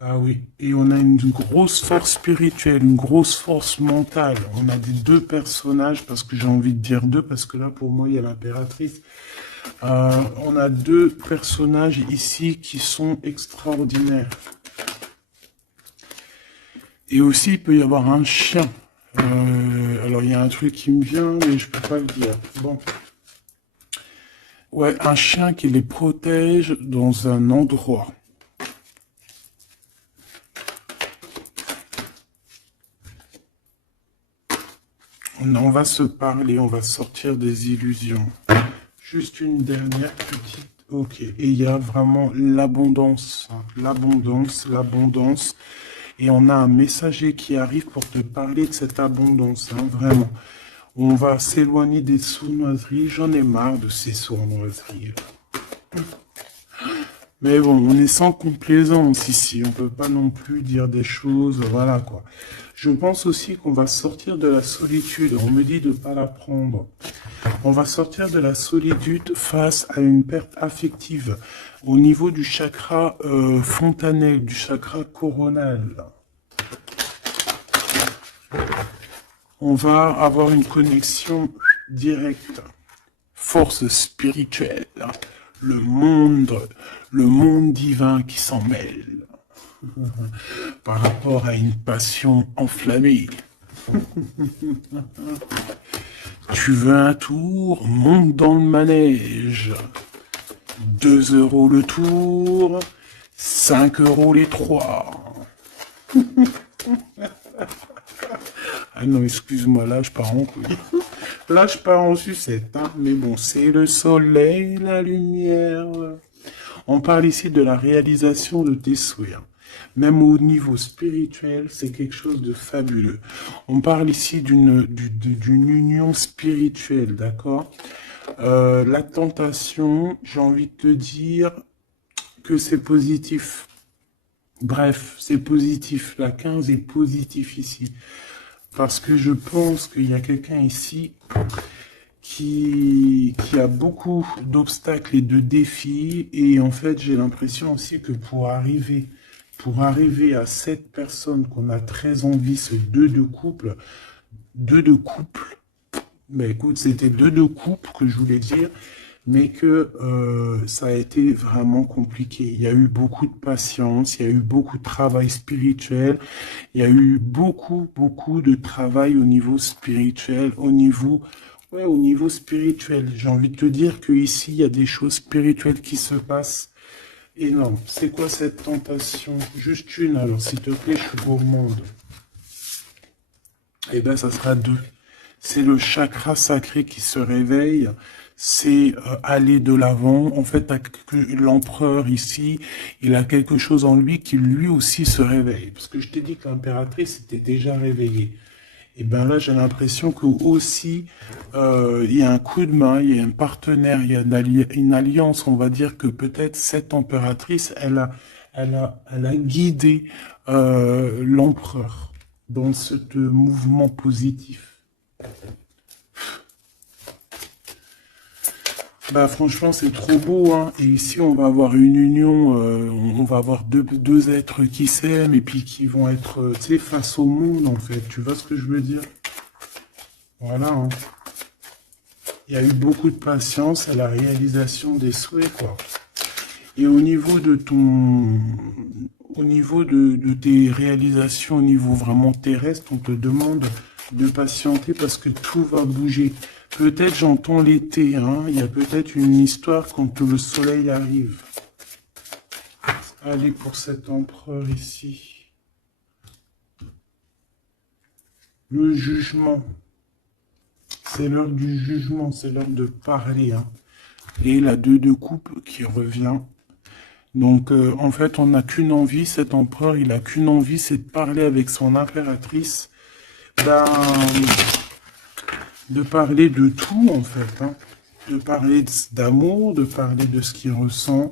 Ah oui, et on a une grosse force spirituelle, une grosse force mentale. On a des deux personnages, parce que j'ai envie de dire deux, parce que là, pour moi, il y a l'impératrice. On a deux personnages ici qui sont extraordinaires. Et aussi, il peut y avoir un chien. Alors, il y a un truc qui me vient, mais je peux pas le dire. Bon. Ouais, un chien qui les protège dans un endroit. On va se parler, on va sortir des illusions. Juste une dernière petite... Ok, et il y a vraiment l'abondance. Hein. L'abondance, l'abondance. Et on a un messager qui arrive pour te parler de cette abondance, hein, vraiment. On va s'éloigner des sournoiseries. J'en ai marre de ces sournoiseries. Mais bon, on est sans complaisance ici. On peut pas non plus dire des choses, voilà quoi. Je pense aussi qu'on va sortir de la solitude. On me dit de pas la prendre. On va sortir de la solitude face à une perte affective au niveau du chakra fontanel, du chakra coronal. On va avoir une connexion directe, force spirituelle, le monde divin qui s'en mêle par rapport à une passion enflammée. Tu veux un tour? Monte dans le manège. 2 € le tour, 5 € les 3. Ah non, excuse-moi, là je pars en couille. Là je pars en sucette, hein. Mais bon, c'est le soleil, la lumière. On parle ici de la réalisation de tes souhaits. Même au niveau spirituel, c'est quelque chose de fabuleux. On parle ici d'une union spirituelle, d'accord? La tentation, j'ai envie de te dire que c'est positif. Bref, c'est positif. La 15 est positif ici. Parce que je pense qu'il y a quelqu'un ici qui a beaucoup d'obstacles et de défis. Et en fait, j'ai l'impression aussi que pour arriver à cette personne qu'on a très envie, ce deux de couple, mais écoute, c'était deux de couple que je voulais dire, mais que ça a été vraiment compliqué. Il y a eu beaucoup de patience, il y a eu beaucoup de travail spirituel, il y a eu beaucoup de travail au niveau spirituel, au niveau spirituel. J'ai envie de te dire que ici, il y a des choses spirituelles qui se passent. Et non, c'est quoi cette tentation? Juste une, alors, s'il te plaît, je suis gourmande. Eh bien, ça sera 2. C'est le chakra sacré qui se réveille, c'est aller de l'avant. En fait, l'empereur ici, il a quelque chose en lui qui lui aussi se réveille. Parce que je t'ai dit que l'impératrice était déjà réveillée. Et bien là, j'ai l'impression que aussi, il y a un coup de main, il y a un partenaire, il y a une alliance. On va dire que peut-être cette impératrice, elle a guidé l'empereur dans ce mouvement positif. Bah franchement c'est trop beau hein. Et ici on va avoir une union, on va avoir deux êtres qui s'aiment et puis qui vont être tu sais face au monde en fait. Tu vois ce que je veux dire? Voilà hein. Il y a eu beaucoup de patience à la réalisation des souhaits quoi. Et au niveau de tes réalisations au niveau vraiment terrestre, on te demande de patienter parce que tout va bouger. Peut-être j'entends l'été, hein. Il y a peut-être une histoire quand le soleil arrive. Allez, pour cet empereur ici. Le jugement. C'est l'heure du jugement, c'est l'heure de parler. Hein. Et la 2 de coupe qui revient. Donc, en fait, on n'a qu'une envie, cet empereur, il n'a qu'une envie, c'est de parler avec son impératrice. Ben, de parler de tout en fait, hein. De parler d'amour, de parler de ce qu'il ressent,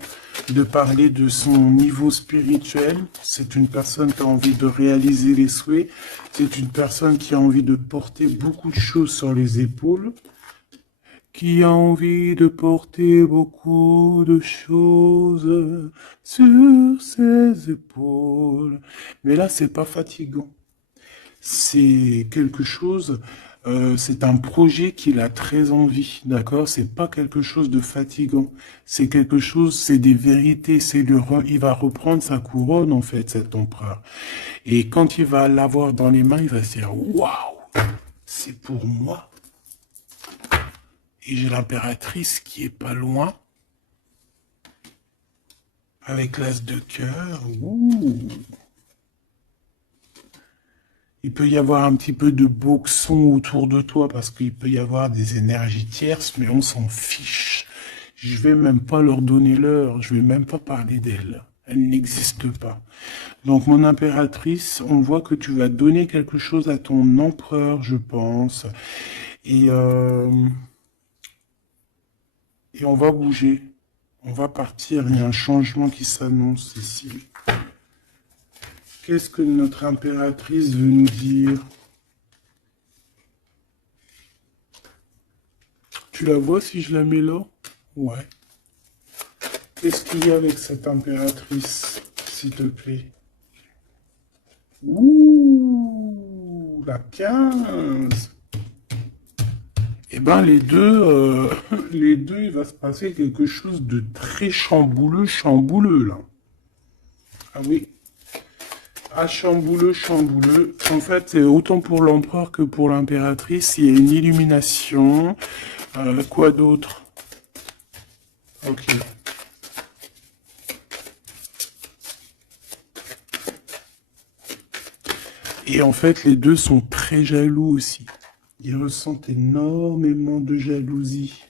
de parler de son niveau spirituel. C'est une personne qui a envie de réaliser les souhaits, c'est une personne qui a envie de porter beaucoup de choses sur les épaules, qui a envie de porter beaucoup de choses sur ses épaules. Mais là, c'est pas fatigant. C'est quelque chose, c'est un projet qu'il a très envie, d'accord? C'est pas quelque chose de fatigant. C'est quelque chose, c'est des vérités, il va reprendre sa couronne, en fait, cet empereur. Et quand il va l'avoir dans les mains, il va se dire, waouh, c'est pour moi. Et j'ai l'impératrice qui est pas loin, avec l'as de cœur, ouh. Il peut y avoir un petit peu de boxon autour de toi parce qu'il peut y avoir des énergies tierces, mais on s'en fiche. Je vais même pas leur donner l'heure, je vais même pas parler d'elle. Elle n'existe pas. Donc mon impératrice, on voit que tu vas donner quelque chose à ton empereur, je pense. Et on va bouger. On va partir, il y a un changement qui s'annonce ici. Qu'est-ce que notre impératrice veut nous dire? Tu la vois si je la mets là? Ouais. Qu'est-ce qu'il y a avec cette impératrice, s'il te plaît? Ouh, la 15. Eh ben, les deux, il va se passer quelque chose de très chambouleux, chambouleux, là. Ah oui. Ah, chambouleux, chambouleux. En fait, autant pour l'empereur que pour l'impératrice, il y a une illumination. Quoi d'autre? Ok. Et en fait, les deux sont très jaloux aussi. Ils ressentent énormément de jalousie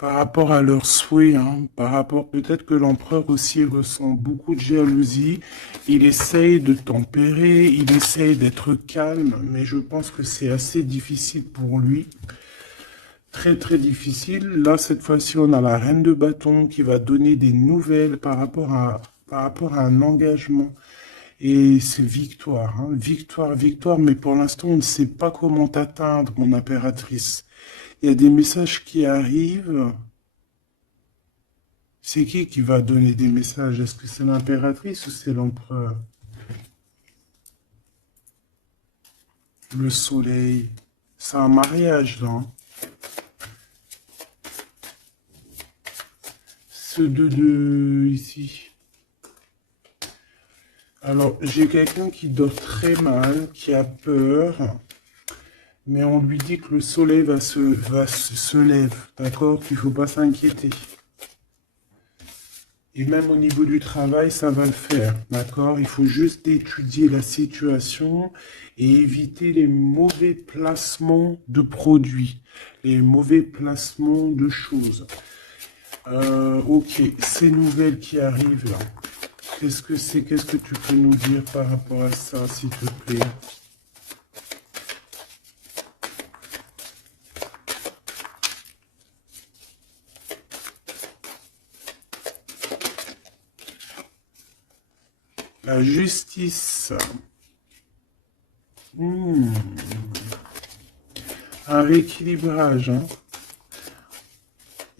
par rapport à leurs souhaits, hein, par rapport, peut-être que l'empereur aussi ressent beaucoup de jalousie. Il essaye de tempérer, il essaye d'être calme, mais je pense que c'est assez difficile pour lui. Très très difficile. Là, cette fois-ci, on a la reine de bâton qui va donner des nouvelles par rapport à un engagement. Et c'est victoire, hein, victoire, victoire, mais pour l'instant, on ne sait pas comment t'atteindre, mon impératrice. Il y a des messages qui arrivent. C'est qui va donner des messages? Est-ce que c'est l'impératrice ou c'est l'empereur? Le soleil. C'est un mariage, là, hein. Ce 2 ici. Alors, j'ai quelqu'un qui dort très mal, qui a peur, mais on lui dit que le soleil se lève, d'accord? Qu'il ne faut pas s'inquiéter. Et même au niveau du travail, ça va le faire, d'accord? Il faut juste étudier la situation et éviter les mauvais placements de produits, les mauvais placements de choses. Ok, ces nouvelles qui arrivent là, qu'est-ce que c'est? Qu'est-ce que tu peux nous dire par rapport à ça, s'il te plaît? La justice. Hmm. Un rééquilibrage, hein.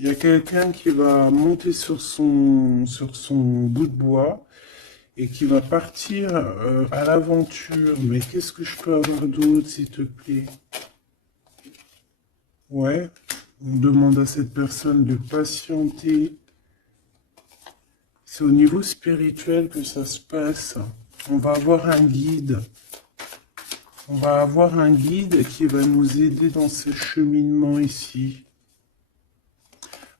Il y a quelqu'un qui va monter sur son bout de bois et qui va partir à l'aventure. Mais qu'est-ce que je peux avoir d'autre, s'il te plaît? Ouais, on demande à cette personne de patienter. C'est au niveau spirituel que ça se passe. On va avoir un guide. On va avoir un guide qui va nous aider dans ce cheminement ici.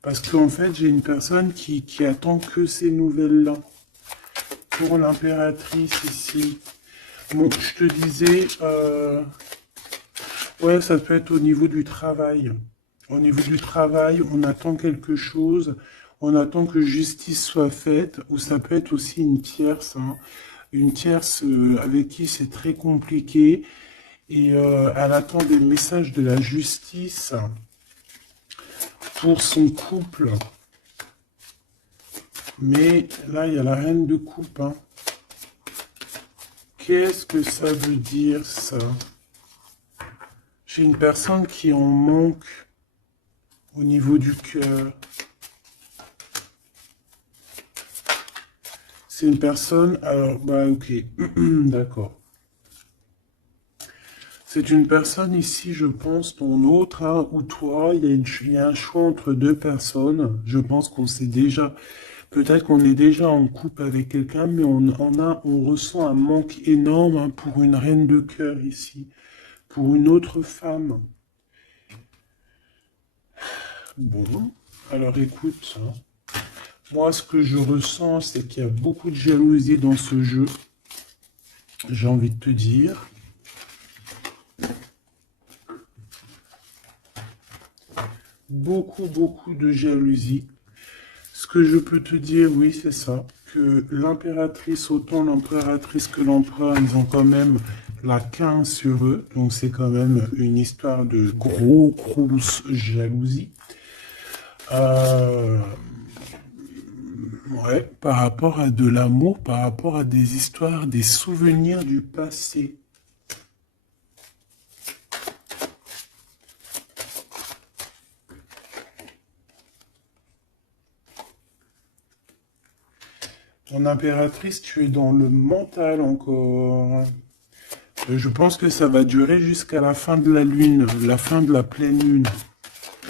Parce qu'en fait, j'ai une personne qui attend que ces nouvelles-là. Pour l'impératrice ici. Bon, je te disais, ouais, ça peut être au niveau du travail. Au niveau du travail, on attend quelque chose, on attend que justice soit faite, ou ça peut être aussi une tierce, hein. Une tierce avec qui c'est très compliqué, et elle attend des messages de la justice pour son couple. Mais là, il y a la reine de coupe, hein. Qu'est-ce que ça veut dire, ça? J'ai une personne qui en manque au niveau du cœur. C'est une personne... Alors, bah ok, d'accord. C'est une personne ici, je pense, ton autre, hein, ou toi, il y a un choix entre deux personnes. Je pense qu'on sait déjà... Peut-être qu'on est déjà en couple avec quelqu'un, mais on ressent un manque énorme, hein, pour une reine de cœur ici, pour une autre femme. Bon, alors écoute, hein, moi ce que je ressens, c'est qu'il y a beaucoup de jalousie dans ce jeu, j'ai envie de te dire. Beaucoup, beaucoup de jalousie. Ce que je peux te dire, oui, c'est ça, que l'impératrice, autant l'impératrice que l'empereur, ils ont quand même la 15 sur eux, donc c'est quand même une histoire de grosse jalousie. Euh, ouais, par rapport à de l'amour, par rapport à des histoires, des souvenirs du passé. Ton impératrice, tu es dans le mental encore. Je pense que ça va durer jusqu'à la fin de la lune, la fin de la pleine lune.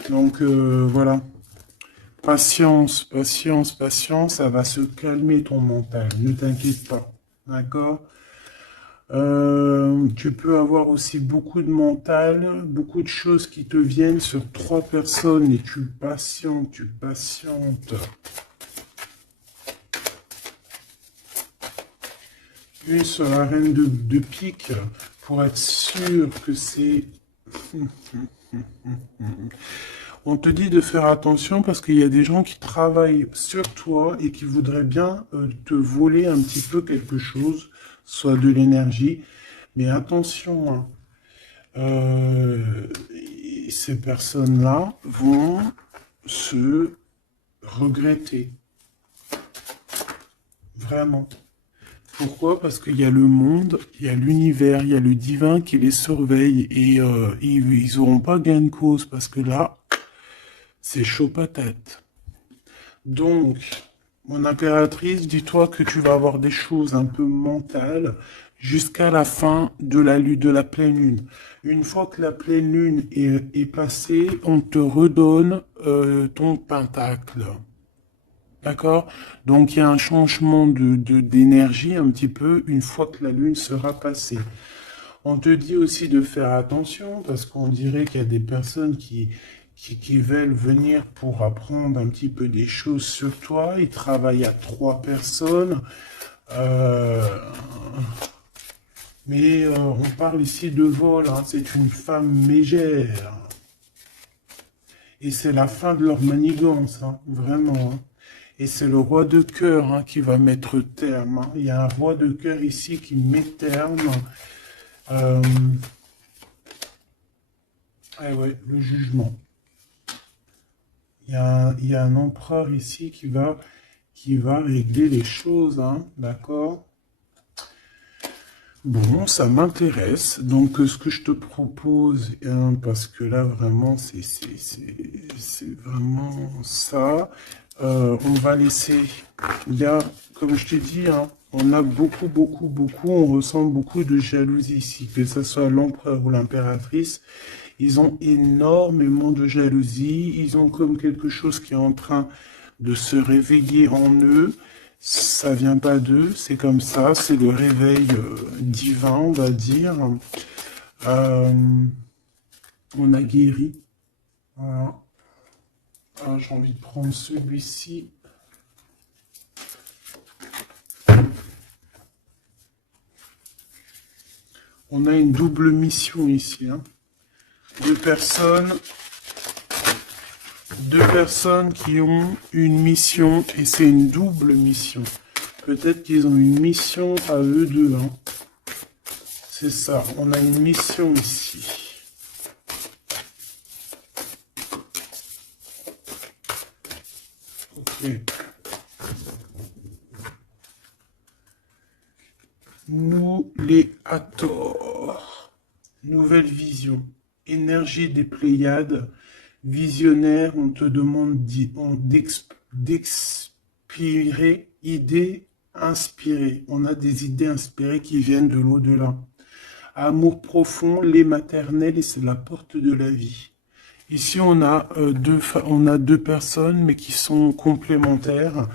Donc voilà. Patience, patience, patience, ça va se calmer ton mental, ne t'inquiète pas, d'accord? Tu peux avoir aussi beaucoup de mental, beaucoup de choses qui te viennent sur 3 personnes et tu patientes, tu patientes. Une sur la reine de pique pour être sûr que c'est... On te dit de faire attention parce qu'il y a des gens qui travaillent sur toi et qui voudraient bien te voler un petit peu quelque chose, soit de l'énergie. Mais attention, hein, euh, ces personnes-là vont se regretter. Vraiment. Pourquoi? Parce qu'il y a le monde, il y a l'univers, il y a le divin qui les surveille et ils n'auront pas gain de cause parce que là, c'est chaud patate. Donc, mon impératrice, dis-toi que tu vas avoir des choses un peu mentales jusqu'à la fin de la lune, de la pleine lune. Une fois que la pleine lune est passée, on te redonne ton pentacle. D'accord? Donc il y a un changement d'énergie un petit peu une fois que la lune sera passée. On te dit aussi de faire attention parce qu'on dirait qu'il y a des personnes qui veulent venir pour apprendre un petit peu des choses sur toi. Ils travaillent à 3 personnes. Euh, mais on parle ici de vol, hein. C'est une femme mégère. Et c'est la fin de leur manigance, hein, vraiment, hein. Et c'est le roi de cœur, hein, qui va mettre terme, hein. Il y a un roi de cœur ici qui met terme. Euh, ah ouais, le jugement. Il y a un empereur ici qui va régler les choses, hein, d'accord? Bon, ça m'intéresse. Donc, ce que je te propose, hein, parce que là, vraiment, c'est vraiment ça. On va laisser. Il y a, comme je t'ai dit, hein, on a beaucoup, beaucoup, beaucoup, on ressent beaucoup de jalousie ici, que ce soit l'empereur ou l'impératrice. Ils ont énormément de jalousie. Ils ont comme quelque chose qui est en train de se réveiller en eux. Ça vient pas d'eux, c'est comme ça, c'est le réveil divin, on va dire. Euh, on a guéri. Voilà. Ah, j'ai envie de prendre celui-ci. On a une double mission ici, hein. Deux personnes qui ont une mission et c'est une double mission. Peut-être qu'ils ont une mission à eux deux, hein. C'est ça, on a une mission ici. Ok. Nous les Hathor. Nouvelle vision. Énergie des Pléiades. Visionnaire, on te demande d'expirer, idées inspirées. On a des idées inspirées qui viennent de l'au-delà. Amour profond, lait maternel et c'est la porte de la vie. Ici, on a deux personnes, mais qui sont complémentaires.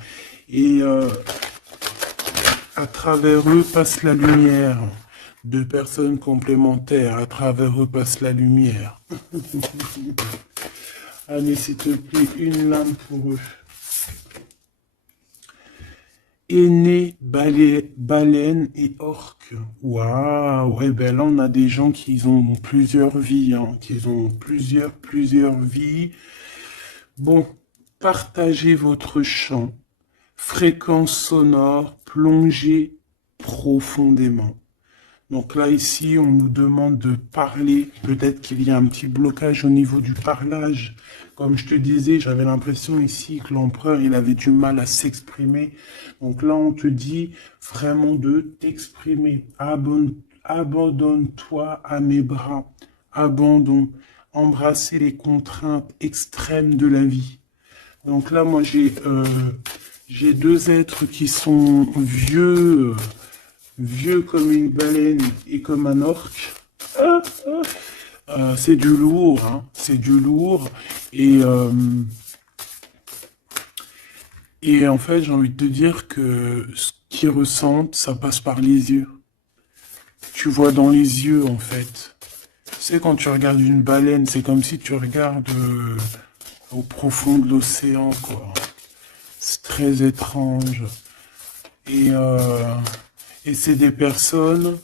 Et à travers eux passe la lumière. Deux personnes complémentaires, à travers eux passe la lumière. Allez, s'il te plaît, une lame pour eux. Aîné, baleine et orque. Waouh, ouais, ben là, on a des gens qui ont plusieurs vies, hein, qui ont plusieurs vies. Bon, partagez votre chant. Fréquence sonore, plongez profondément. Donc là, ici, on nous demande de parler. Peut-être qu'il y a un petit blocage au niveau du parlage. Comme je te disais, j'avais l'impression ici que l'empereur, il avait du mal à s'exprimer. Donc là, on te dit vraiment de t'exprimer. Abandonne-toi à mes bras. Abandon. Embrasser les contraintes extrêmes de la vie. Donc là, moi, j'ai deux êtres qui sont vieux comme une baleine et comme un orque. C'est du lourd, hein. C'est du lourd. Et en fait, j'ai envie de te dire que ce qu'ils ressentent, ça passe par les yeux. Tu vois dans les yeux, en fait. Tu sais, quand tu regardes une baleine, c'est comme si tu regardes au profond de l'océan, quoi. C'est très étrange. Et, euh, et c'est des personnes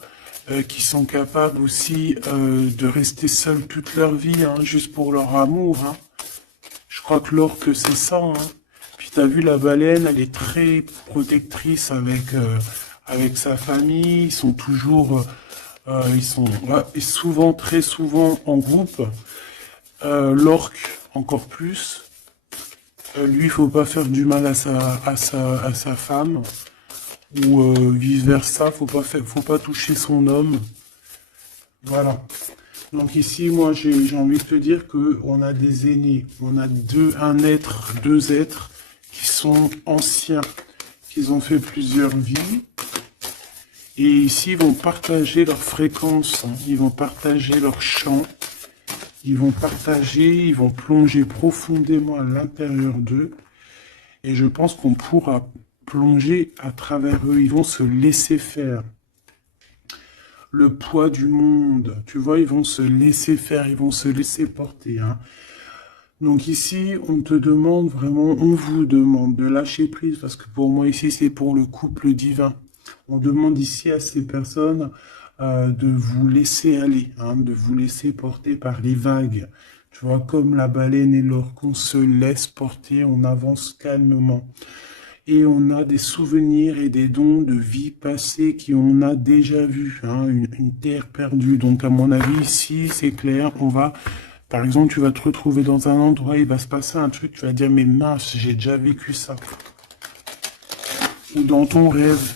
qui sont capables aussi de rester seules toute leur vie, hein, juste pour leur amour. Hein. Je crois que l'orque, c'est ça. Hein. Puis t'as vu, la baleine, elle est très protectrice avec sa famille. Ils sont toujours, ils sont ouais, et souvent, très souvent en groupe. L'orque, encore plus. Lui, il faut pas faire du mal à sa femme. Ou vice versa, faut pas toucher son homme. Voilà. Donc ici, moi, j'ai envie de te dire que on a des aînés, on a deux êtres qui sont anciens, qui ont fait plusieurs vies, et ici, ils vont partager leur fréquence, hein. Ils vont partager leur chant, ils vont plonger profondément à l'intérieur d'eux, et je pense qu'on pourra plonger à travers eux, ils vont se laisser faire. Le poids du monde, tu vois, ils vont se laisser faire, ils vont se laisser porter. Hein. Donc ici, on te demande vraiment, on vous demande de lâcher prise, parce que pour moi ici, c'est pour le couple divin. On demande ici à ces personnes de vous laisser aller, hein, de vous laisser porter par les vagues. Tu vois, comme la baleine et l'orque, on se laisse porter, on avance calmement. Et on a des souvenirs et des dons de vie passée qu'on a déjà vus, hein, une terre perdue. Donc à mon avis, ici, c'est clair, par exemple, tu vas te retrouver dans un endroit, il va se passer un truc, tu vas dire, mais mince, j'ai déjà vécu ça. Ou dans ton rêve,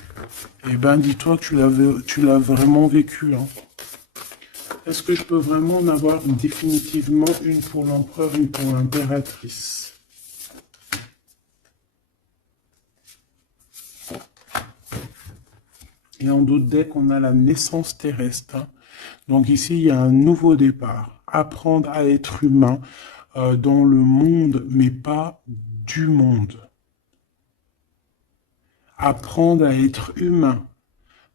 eh ben, dis-toi que tu l'as vraiment vécu. Hein. Est-ce que je peux vraiment en avoir définitivement une pour l'empereur, une pour l'impératrice? Et en d'autres decks, on a la naissance terrestre. Hein. Donc ici, il y a un nouveau départ. Apprendre à être humain dans le monde, mais pas du monde. Apprendre à être humain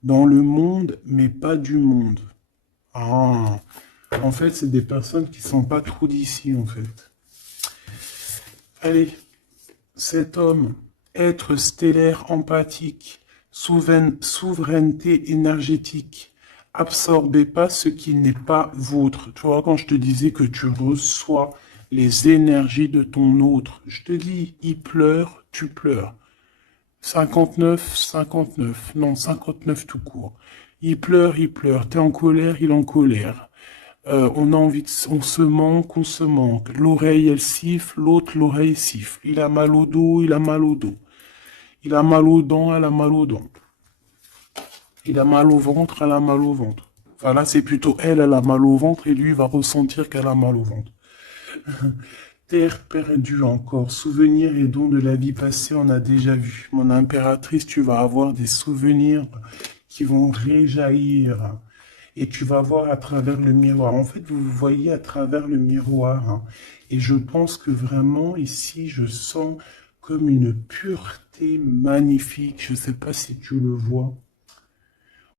dans le monde, mais pas du monde. Ah, en fait, c'est des personnes qui sont pas trop d'ici, en fait. Allez, cet homme, être stellaire empathique, souveraineté énergétique. Absorbez pas ce qui n'est pas vôtre. Tu vois, quand je te disais que tu reçois les énergies de ton autre, je te dis, il pleure, tu pleures. 59, 59, non, 59 tout court. Il pleure, t'es en colère, il est en colère. On a envie on se manque, on se manque. L'oreille, elle siffle, l'autre, l'oreille siffle. Il a mal au dos, il a mal au dos. Il a mal aux dents, elle a mal aux dents. Il a mal au ventre, elle a mal au ventre. Enfin là, c'est plutôt elle a mal au ventre et lui va ressentir qu'elle a mal au ventre. Terre perdue encore, souvenirs et dons de la vie passée, on a déjà vu. Mon impératrice, tu vas avoir des souvenirs qui vont réjaillir. Et tu vas voir à travers le miroir. En fait, vous voyez à travers le miroir. Hein. Et je pense que vraiment, ici, je sens comme une pureté magnifique. Je ne sais pas si tu le vois.